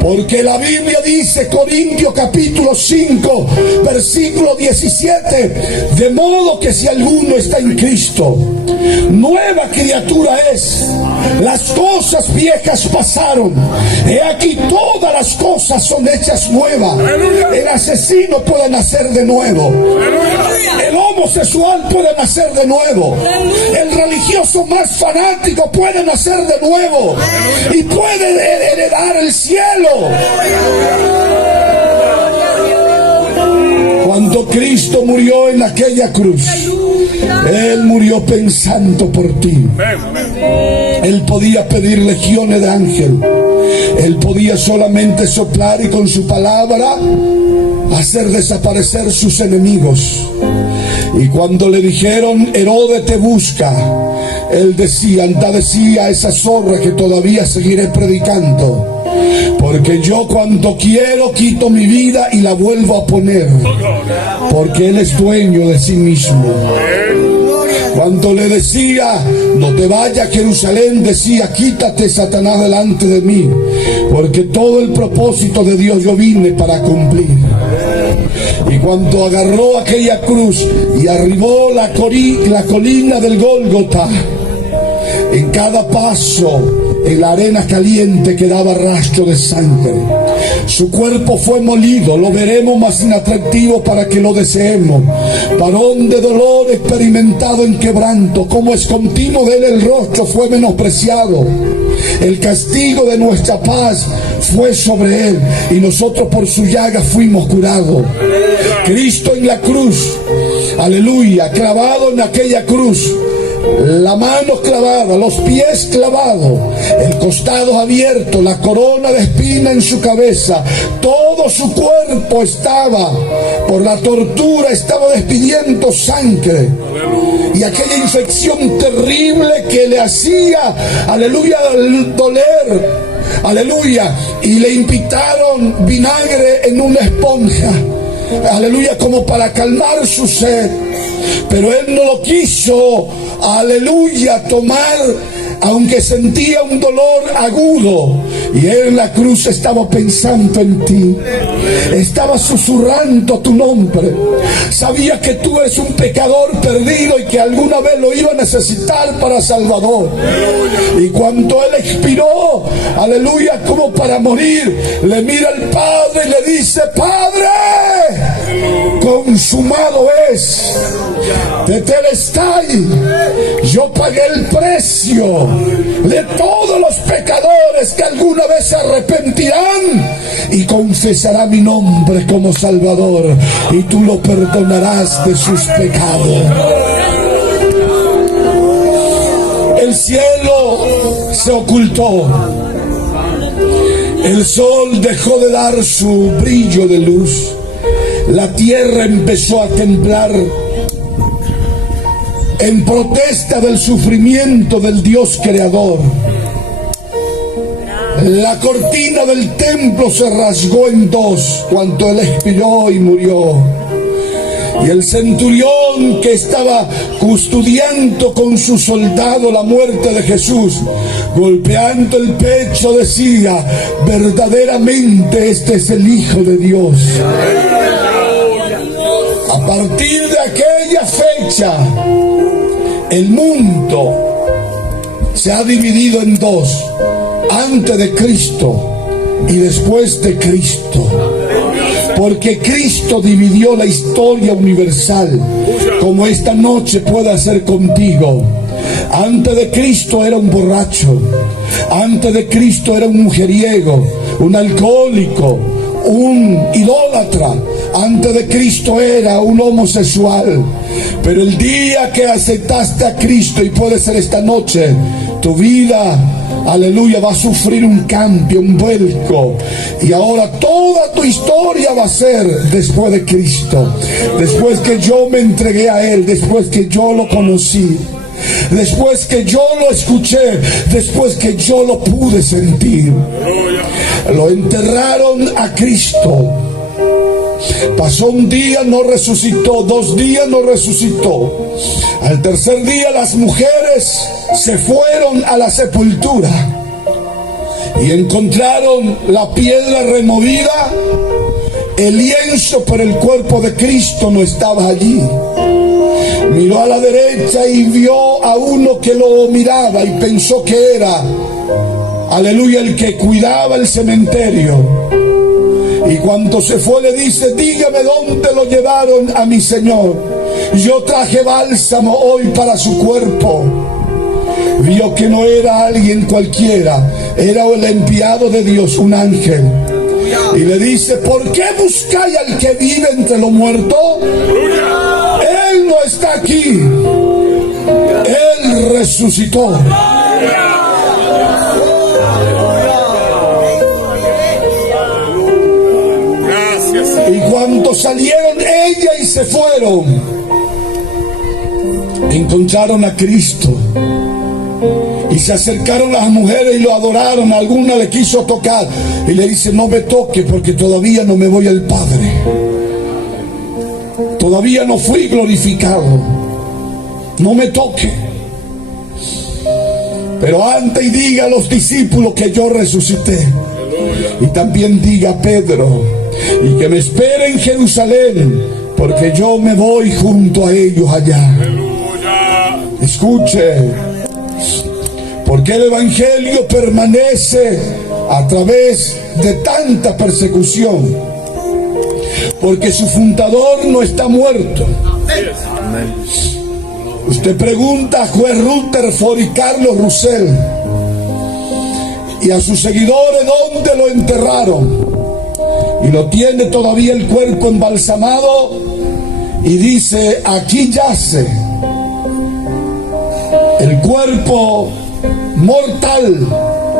Porque la Biblia dice, Corintios capítulo 5, versículo 17, de modo que si alguno está en Cristo, nueva criatura es. Las cosas viejas pasaron, he aquí todas las cosas son hechas nuevas. El asesino puede nacer de nuevo, el homosexual puede nacer de nuevo, el religioso más fanático puede nacer de nuevo y puede heredar el cielo. Cuando Cristo murió en aquella cruz, Él murió pensando por ti. Él podía pedir legiones de ángeles. Él podía solamente soplar y con su palabra hacer desaparecer sus enemigos. Y cuando le dijeron, Herodes te busca, Él decía, anda, decía a esa zorra que todavía seguiré predicando. Porque yo cuando quiero quito mi vida y la vuelvo a poner. Porque Él es dueño de sí mismo. Cuando le decía, no te vayas a Jerusalén, decía, quítate, Satanás, delante de mí. Porque todo el propósito de Dios yo vine para cumplir. Y cuando agarró aquella cruz y arribó la colina del Gólgota, en cada paso, en la arena caliente quedaba rastro de sangre. Su cuerpo fue molido, lo veremos más inatractivo para que lo deseemos. Varón de dolor, experimentado en quebranto, como es continuo de él el rostro, fue menospreciado. El castigo de nuestra paz fue sobre él, y nosotros por su llaga fuimos curados. Cristo en la cruz, aleluya, clavado en aquella cruz, la mano clavada, los pies clavados, el costado abierto, la corona de espina en su cabeza, todo su cuerpo estaba, por la tortura, estaba despidiendo sangre. Y aquella infección terrible que le hacía, aleluya, doler, aleluya, y le inyectaron vinagre en una esponja, aleluya, como para calmar su sed. Pero él no lo quiso, aleluya, tomar, aunque sentía un dolor agudo. Y él en la cruz estaba pensando en ti, estaba susurrando tu nombre. Sabía que tú eres un pecador perdido y que alguna vez lo iba a necesitar para Salvador. Y cuando él expiró, aleluya, como para morir, le mira al Padre y le dice, Padre, consumado es. Tetelestai, yo pagué el precio de todos los pecadores que alguna vez se arrepentirán y confesarán mi nombre como Salvador, y tú lo perdonarás de sus pecados. El cielo se ocultó, el sol dejó de dar su brillo de luz, la tierra empezó a temblar en protesta del sufrimiento del Dios creador. La cortina del templo se rasgó en dos cuando él expiró y murió. Y el centurión que estaba custodiando con su soldado la muerte de Jesús, golpeando el pecho, decía, verdaderamente este es el Hijo de Dios. A partir de aquella fecha, el mundo se ha dividido en dos. antes de Cristo y después de Cristo. Porque Cristo dividió la historia universal, como esta noche puede hacer contigo. Antes de Cristo era un borracho, antes de Cristo era un mujeriego, un alcohólico, un idólatra. Antes de Cristo era un homosexual. Pero el día que aceptaste a Cristo, y puede ser esta noche, tu vida, aleluya, va a sufrir un cambio, un vuelco. Y ahora toda tu historia va a ser después de Cristo. Después que yo me entregué a Él, después que yo lo conocí, después que yo lo escuché, después que yo lo pude sentir. Lo enterraron a Cristo. Pasó un día, no resucitó. 2 días, no resucitó. Al tercer día las mujeres se fueron a la sepultura y encontraron la piedra removida, el lienzo, pero el cuerpo de Cristo no estaba allí. Miró a la derecha y vio a uno que lo miraba y pensó que era, aleluya, el que cuidaba el cementerio. Y cuando se fue le dice: dígame dónde lo llevaron a mi Señor. Yo traje bálsamo hoy para su cuerpo. Vio que no era alguien cualquiera, era el enviado de Dios, un ángel. Y le dice: ¿por qué buscáis al que vive entre los muertos? Él no está aquí, Él resucitó. Y cuando salieron ella y se fueron, encontraron a Cristo. Y se acercaron las mujeres y lo adoraron. Alguna le quiso tocar y le dice: no me toque, porque todavía no me voy al Padre. Todavía no fui glorificado. No me toque. Pero antes y diga a los discípulos que yo resucité. Y también diga a Pedro, y que me espere en Jerusalén, porque yo me voy junto a ellos allá. Escuche, porque el Evangelio permanece a través de tanta persecución, porque su fundador no está muerto. Usted pregunta a Juez Rutherford y Carlos Russell y a sus seguidores dónde lo enterraron, y lo tiene todavía el cuerpo embalsamado, y dice: aquí yace el cuerpo mortal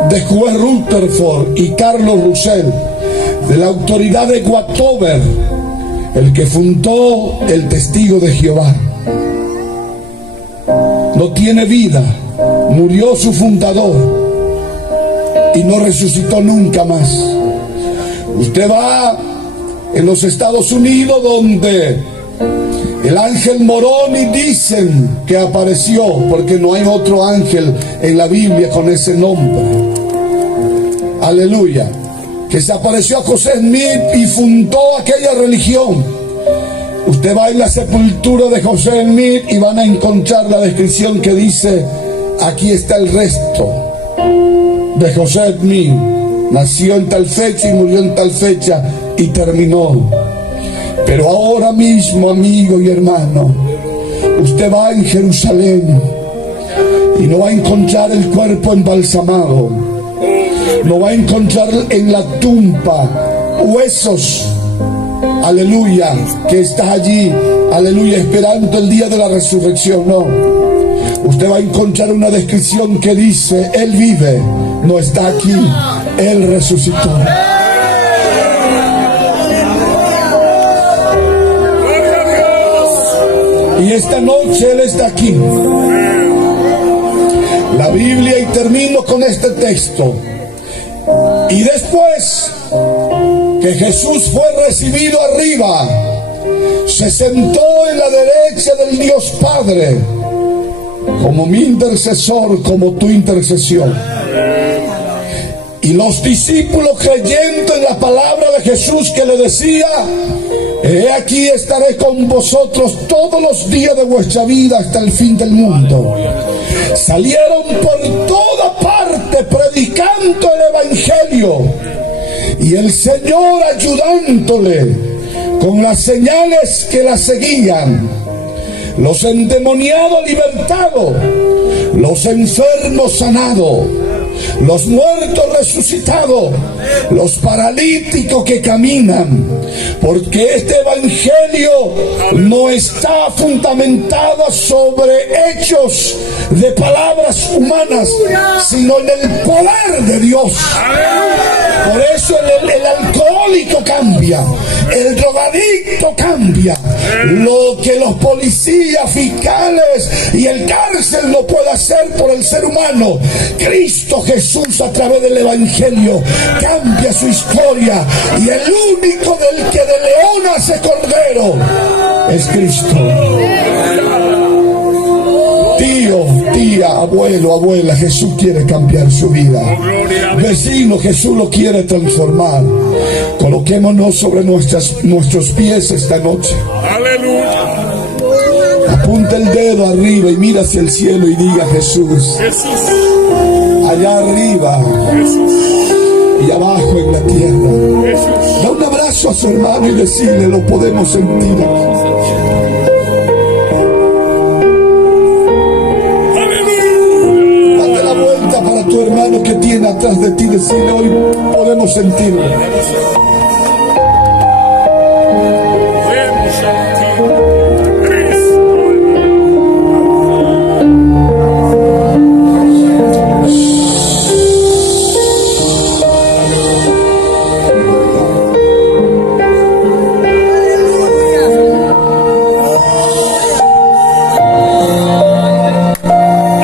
de Juez Rutherford y Carlos Russell, de la autoridad de Wattover, el que fundó el Testigo de Jehová. No tiene vida, murió su fundador y no resucitó nunca más. Usted va en los Estados Unidos, donde el ángel Moroni dicen que apareció, porque no hay otro ángel en la Biblia con ese nombre. Aleluya. Que se apareció a José Smith y fundó aquella religión. Usted va en la sepultura de José Smith y van a encontrar la descripción que dice: aquí está el resto de José Smith. Nació en tal fecha y murió en tal fecha y terminó. Pero ahora mismo, amigo y hermano, usted va en Jerusalén y no va a encontrar el cuerpo embalsamado. No va a encontrar en la tumba huesos, aleluya, que está allí, aleluya, esperando el día de la resurrección. No, usted va a encontrar una descripción que dice: Él vive, no está aquí, Él resucitó. Y esta noche Él está aquí. La Biblia, y termino con este texto: y después que Jesús fue recibido arriba, se sentó en la derecha del Dios Padre, como mi intercesor, como tu intercesión. Y los discípulos, creyendo en la palabra de Jesús que le decía: he aquí estaré con vosotros todos los días de vuestra vida hasta el fin del mundo, salieron por toda parte adelante predicando el evangelio y el Señor ayudándole con las señales que la seguían. Los endemoniados libertados, los enfermos sanados, los muertos resucitados, los paralíticos que caminan, porque este evangelio no está fundamentado sobre hechos de palabras humanas, sino en el poder de Dios. Por eso el alcohólico cambia, el drogadicto cambia. Lo que los policías, fiscales y el cárcel no puede hacer por el ser humano, Cristo Jesús a través del evangelio cambia su historia, y el único del que de león hace cordero es Cristo. Tío, tía, abuelo, abuela, Jesús quiere cambiar su vida. Vecino, Jesús lo quiere transformar. Coloquémonos sobre nuestros pies esta noche. Aleluya. Apunta el dedo arriba y mira hacia el cielo y diga: Jesús. Allá arriba y abajo en la tierra. Da un abrazo a su hermano y decirle: lo podemos sentir aquí. Para tu hermano que tiene atrás de ti, decirle: hoy podemos sentirlo.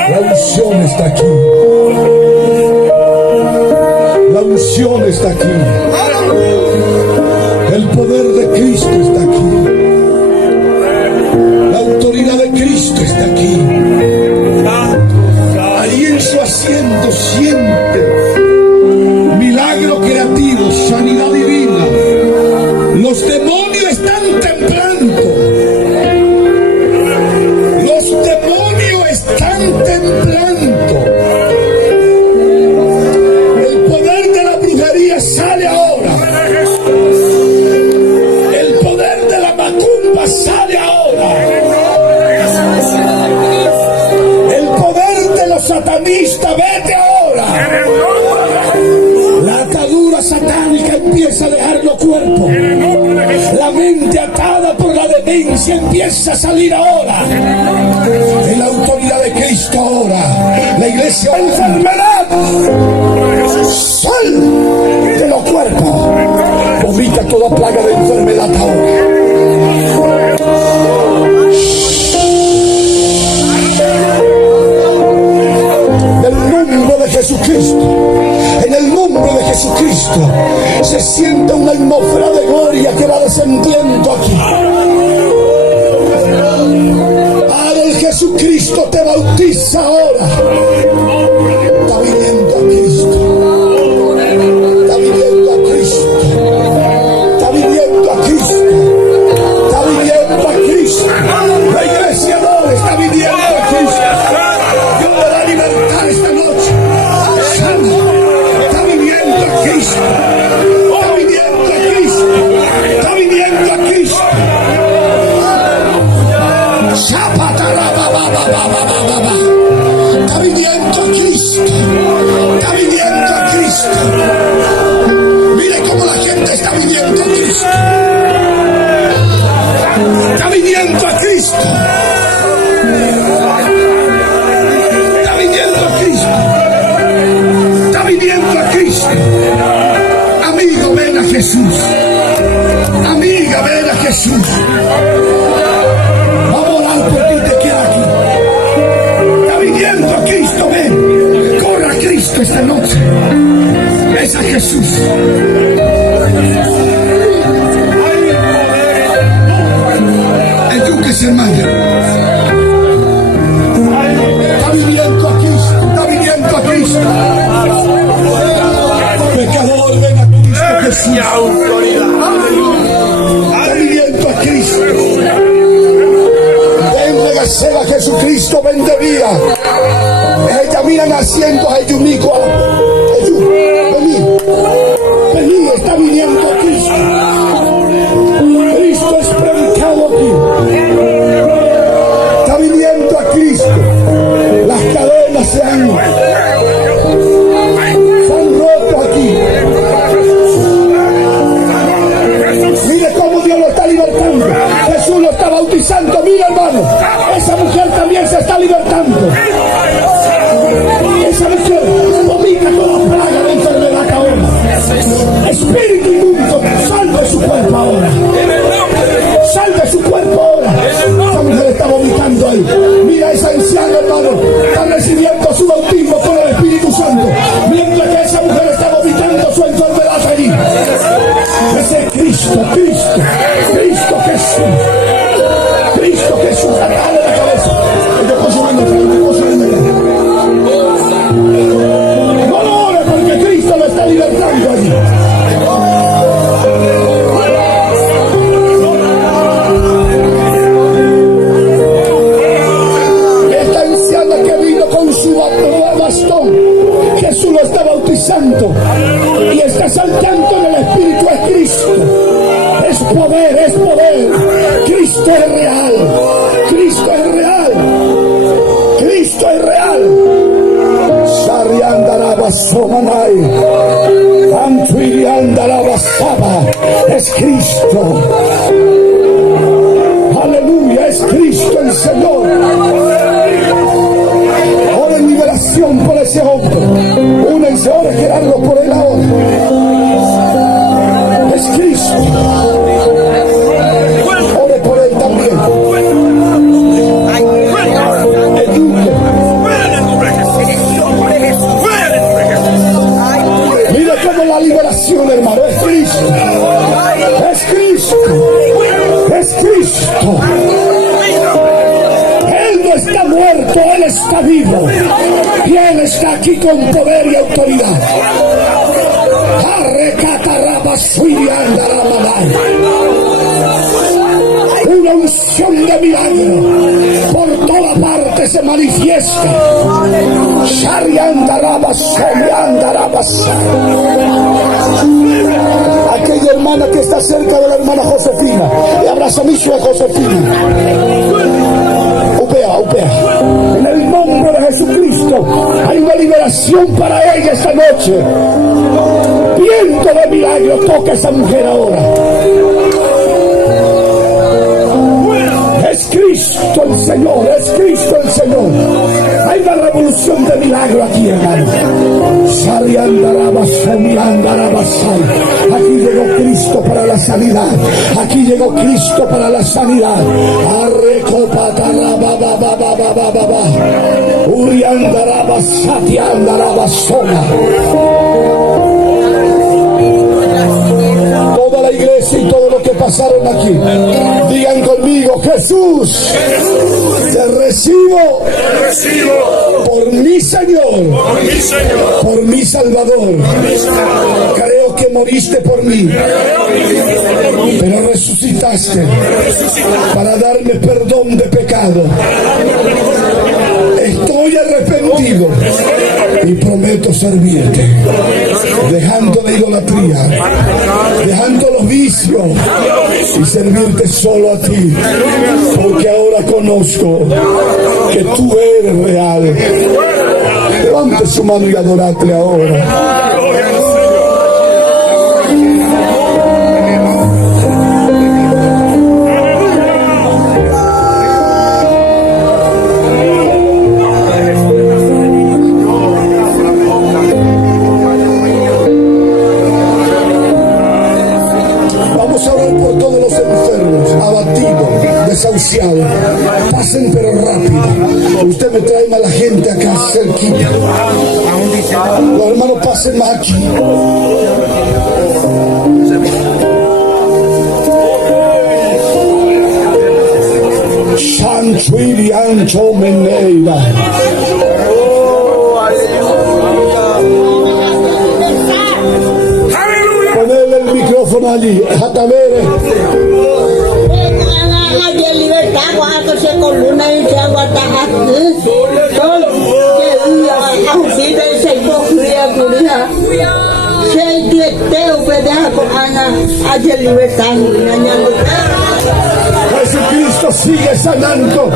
La unción está aquí. La unción está aquí. El poder de Cristo está aquí. La autoridad de Cristo está aquí. Ahí en su asiento siente milagro creativo, sanidad divina. Los demonios están temblando. Los demonios están temblando. Sale ahora. El poder de la macumba sale ahora. El poder de los satanistas, vete ahora. La atadura satánica empieza a dejar los cuerpos. La mente atada por la demencia empieza a salir ahora. En la autoridad de Cristo ahora. La iglesia, enfermedad, sal de los cuerpos. Vomita toda plaga de enfermedad ahora. En el nombre de Jesucristo, en el nombre de Jesucristo, se siente una atmósfera de gloria que va descendiendo aquí. El Jesucristo te bautiza ahora. Está viniendo a Cristo. Está viniendo a Cristo. Está viniendo a Cristo. Está viniendo a Cristo. La iglesia ahora está viniendo a Cristo. Dios le da libertad esta noche. Está viniendo a Cristo. Está viniendo a Cristo. Está viniendo a Cristo. Está viniendo a Cristo. Está viniendo a Cristo. Mire cómo la gente está viniendo a Cristo. Está viniendo a Cristo. Está viniendo a Cristo. Está viniendo a Cristo. Amigo, ven a Jesús. Amiga, ven a Jesús. Vamos a orar por ti, te queda aquí. Está viniendo a Cristo, ven. Corra Sea Jesucristo bendería. Ella mira naciendo a Yunico. Vení, está viniendo Cristo. Cristo es predicado aquí. Está viniendo a Cristo. Las cadenas se han roto aquí. Mire cómo Dios lo está libertando. Jesús lo está bautizando. Mira, hermano, esa mujer también se está libertando. Esa mujer vomita toda plaga de enfermedad ahora. Espíritu inmundo, salve su cuerpo ahora. Salve su cuerpo ahora. Esa mujer está vomitando ahí. Mira esa anciana, hermano, está recibiendo su bautismo con el Espíritu Santo. Mientras que esa mujer está vomitando su enfermedad ahí. Ese es Cristo, Cristo, Cristo Jesús. Cristo Jesús, atale la cabeza. Yo consumiendo una cosa de verdad. No lo ore porque Cristo lo está libertando allí. Esta anciana que vino con su bastón, Jesús lo está bautizando y está saltando en el Espíritu. Es Cristo. Es poder, es poder. Cristo es real. Cristo es real. Cristo es real. Es Cristo. Aleluya, es Cristo el Señor. Ahora en liberación por ese hombre. Únense ahora, Gerardo, por él ahora. Es Cristo. Ore por él también. Mira cómo la liberación, hermano, es Cristo. Es Cristo. Es Cristo. Él no está muerto, Él está vivo. Y Él está aquí con poder y autoridad. Una unción de milagro por toda parte se manifiesta. Aquella hermana que está cerca de la hermana Josefina, y abraza mucho a Josefina. Upea. En el nombre de Jesucristo hay una liberación para ella esta noche. Viento de milagro toca a esa mujer ahora. Es Cristo el Señor, es Cristo el Señor. Hay una revolución de milagro aquí, hermano. Aquí llegó Cristo para la sanidad. Aquí llegó Cristo para la sanidad. Toda la iglesia y todo lo que pasaron aquí, digan conmigo: Jesús, te recibo por mi Señor, por mi Salvador. Creo que moriste por mí, pero resucitaste para darme perdón de pecado. Estoy arrepentido y prometo servirte, dejando la idolatría, dejando los vicios y servirte solo a ti, porque ahora conozco que tú eres real. Levante su mano y adoradle ahora. Desahuciado, pasen pero rápido. Usted me trae mala gente acá cerquita. Los hermanos pasen más aquí. Sanchuiri Ancho Meneira. Ponele el micrófono allí. Jatabere. ayer libertad, cuando se columna y se aguanta así. Todo que día, así de ese hipocría, curia. Se dieteo, pedeja con Ana, ayer libertad, Jesucristo sigue sanando.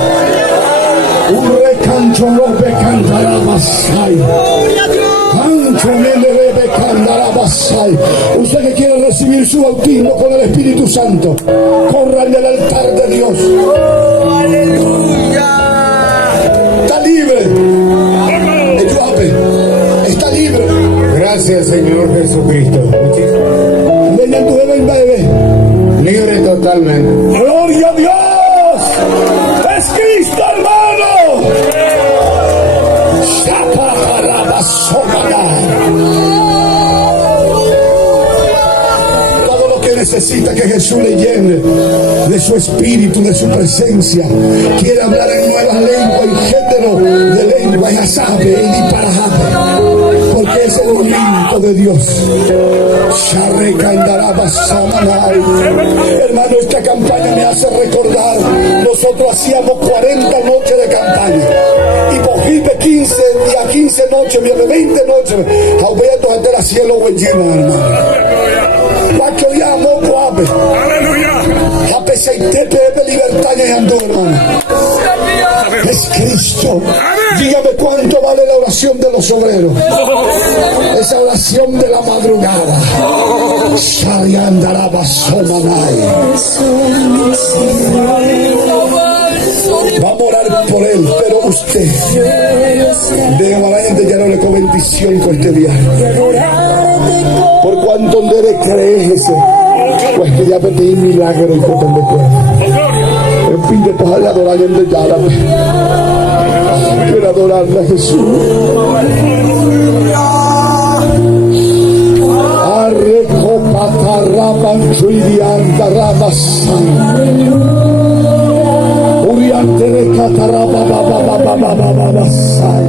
Un recancho robe cantará masai. Cancho rebe cantará masai. Usted que quiere recibir su bautismo con el Espíritu Santo, corra en el altar de Dios. Está libre. Está libre. Gracias, Señor Jesucristo. Leña tu bebé. Libre totalmente. ¡Gloria a Dios! ¡Es Cristo, hermano! Todo lo que necesita que Jesús le llene de su espíritu, de su presencia. Quiere hablar en nuevas lenguas y género de lengua, ya sabe, y disparate. Porque es el momento de Dios. Hermano, esta campaña me hace recordar, nosotros hacíamos 40 noches de campaña y cogíme 15 noches, 20 noches, aumento hasta el cielo buenísimo, hermano. Cuatro días moco ape. A pesar de libertad y ando, hermano. Es Cristo. Dígame cuánto vale la oración de los obreros. Esa oración de la madrugada. Vamos a orar por él, pero usted de Amarante ya no le con bendición con este viaje. Por cuanto le crees ese, pues que ya pedí milagro y por donde pueda. En fin, de todas las adorar en de Yara. Quiero adorarle a Jesús. Arrecopatarraban chuidiantarrabasai. Uriante de catarrabababababababasai.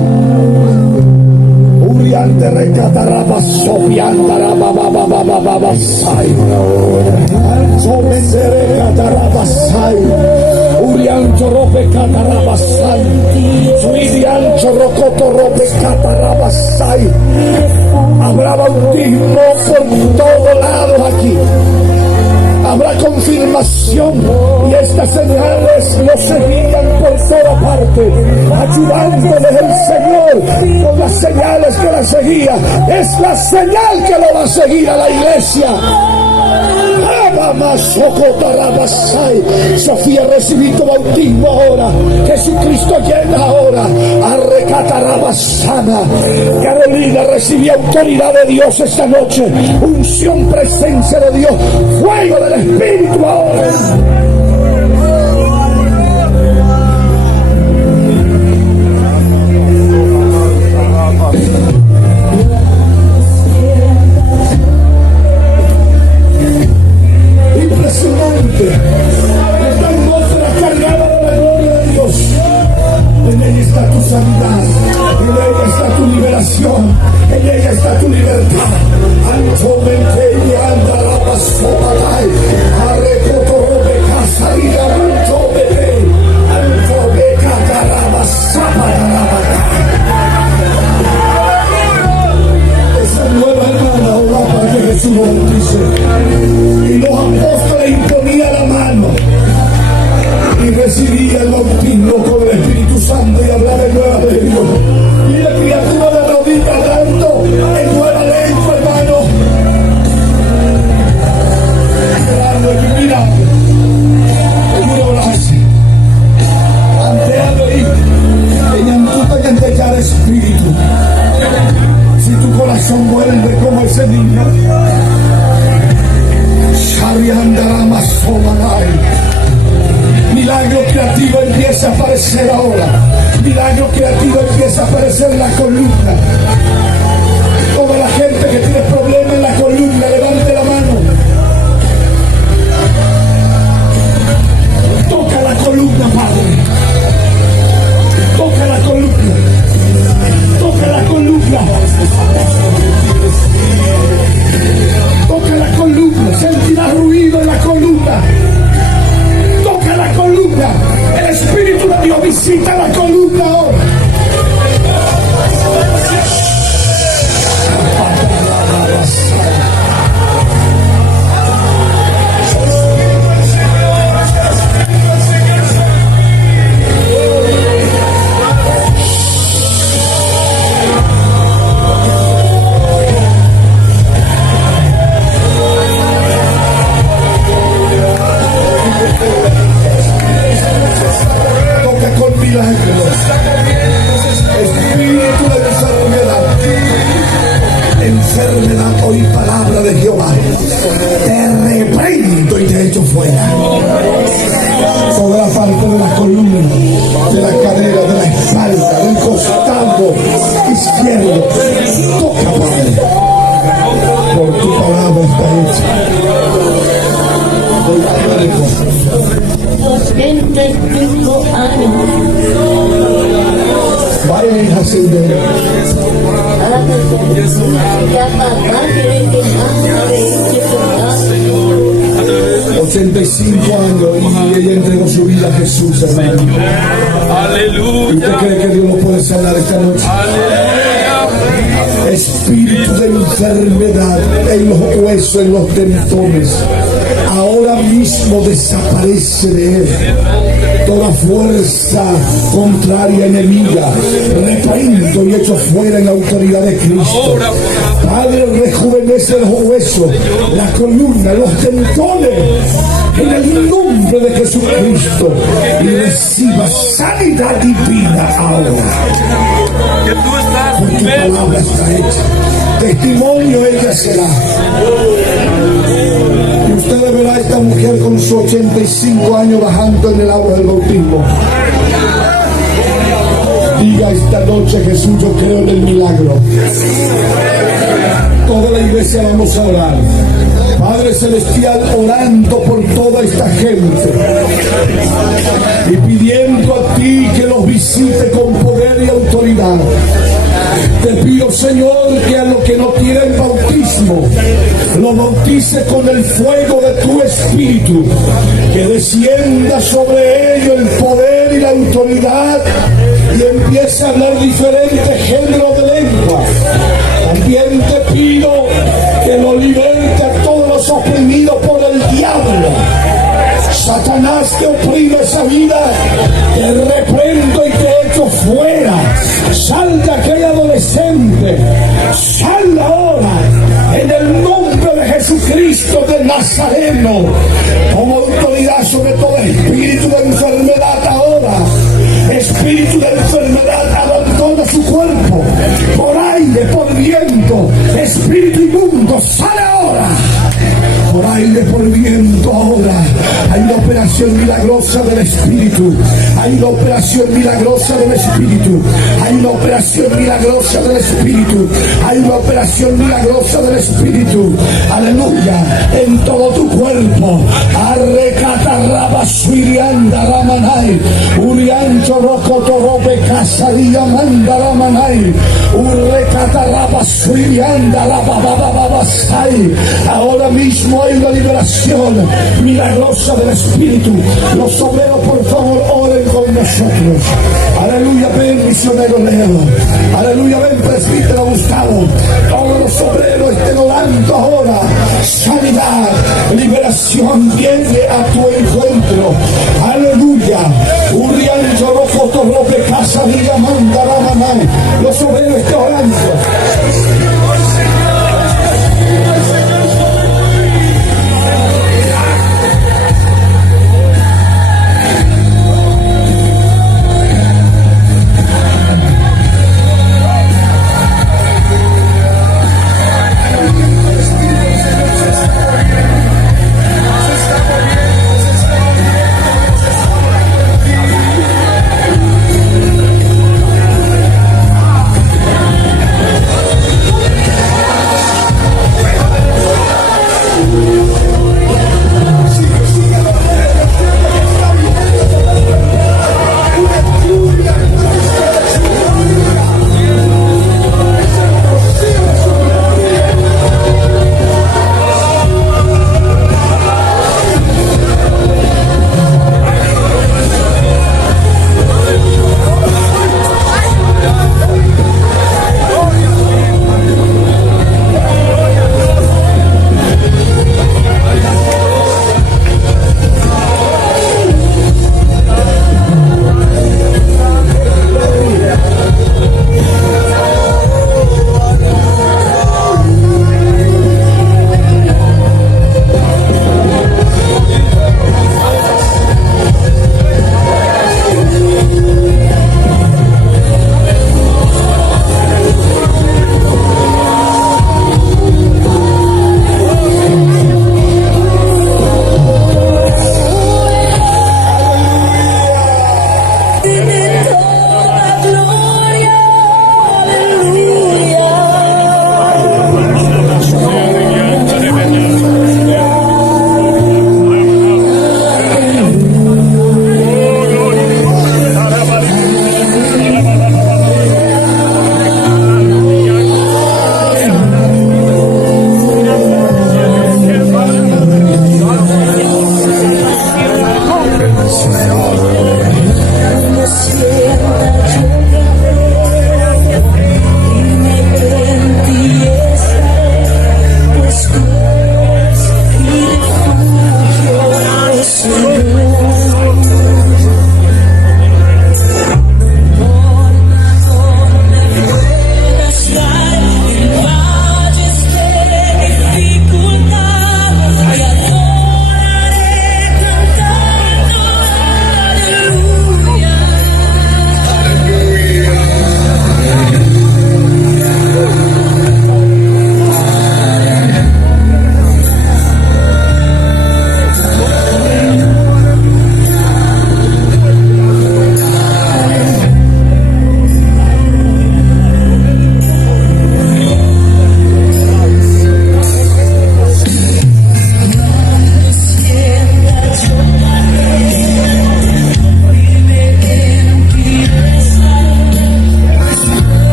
Uriante de catarrabasopiantarabababababasai. Anchomende de catarrabasai. Uriancho rope catarrabasai. Suidiancho rocoto rope catarrabasai. Habrá bautismo por todos lados aquí. Habrá confirmación y estas señales lo seguían por toda parte, ayudándoles el Señor con las señales que la seguía. Es la señal que lo va a seguir a la iglesia. Sofía, recibí tu bautismo ahora. Jesucristo llena ahora. Arrecatarabasana. Carolina, recibí autoridad de Dios esta noche. Unción, presencia de Dios. Fuego del Espíritu ahora. Impresionante. Esta atmósfera cargada de la gloria de Dios. En ella está tu sanidad. En ella está tu liberación. En ella está tu libertad. Antomente y anda la pasomalay. Arrecotorobe casa y la mantobete. Antobeca caraba zapataraba. Esa nueva hermana oraba para que Jesús lo bautice. Y los apóstoles imponían la mano y recibía el bautismo con el Espíritu Santo y hablaba en nueva lengua. Y la criatura de rodillas hablando en nueva lengua, hermano. Mira, uno lo hace. Ante ahí, en entregar espíritu. Si tu corazón vuelve como ese niño. Milagro creativo empieza a aparecer ahora. Milagro creativo empieza a aparecer en la columna. Toda la gente que tiene problemas en la columna, levante la mano. Toca la columna, Padre. Toca la columna. Toca la columna. Toca la columna. Sentirá ruido en la columna. Toca la columna. la columna ahora. Espíritu de enfermedad, hoy palabra de Jehová, te reprendo y te echo fuera. Toda la parte de la columna, de la cadera, de la espalda, del costado izquierdo, toca, Padre, por tu palabra está hecha. Hoy Padre, 85 años. vaya hija Silvia. Ya papá tiene que más de 85 años y ella entregó su vida a Jesús, hermano. ¿Y usted cree que Dios lo puede sanar esta noche? Espíritu de enfermedad en los huesos, en los tendones, ahora mismo desaparece de él. Toda fuerza contraria, enemiga, reprendo y echo fuera en la autoridad de Cristo. Padre, rejuvenece los huesos, la columna, los tendones, en el nombre de Jesucristo, y reciba sanidad divina ahora. Por tu palabra está hecha. Testimonio ella será. Y usted verá a esta mujer con sus 85 años bajando en el agua del bautismo. Diga esta noche: Jesús, yo creo en el milagro. Toda la iglesia vamos a orar. Padre Celestial, orando por toda esta gente y pidiendo a ti que los visite con poder y autoridad. Te pido, Señor, que a los que no tienen bautismo, los bautice con el fuego de tu Espíritu, que descienda sobre ellos el poder y la autoridad y empiece a hablar diferentes géneros de lengua. También te pido que lo liberte a todos los oprimidos por el diablo. Satanás, que oprime esa vida, te reprendo y te echo fuera. Sal de aquel adolescente, sal ahora en el nombre de Jesucristo de Nazareno. Tomo autoridad sobre todo espíritu de enfermedad ahora. Espíritu de enfermedad, abandona su cuerpo por aire, por viento. Espíritu inmundo, sale ahora. Por aire, por viento ahora. Hay una operación milagrosa del Espíritu. Hay una operación milagrosa del Espíritu. Hay una operación milagrosa del Espíritu. Hay una operación milagrosa del Espíritu. Aleluya. En todo tu cuerpo. Arrecatarraba suirianda ramanay. Uriancho rocotorope casadilla manda ramanay. Urrecatarraba suirianda la babababasay. Ahora mismo hay una liberación milagrosa del Espíritu. Los obreros, por favor, oren con nosotros. Aleluya, ven misionero Leo. Aleluya, ven presbítero Gustavo. Todos los obreros estén orando ahora. Sanidad, liberación viene a tu encuentro. Aleluya. Uriancho rofoto rope casa diga manda ramanay. Los obreros estén orando.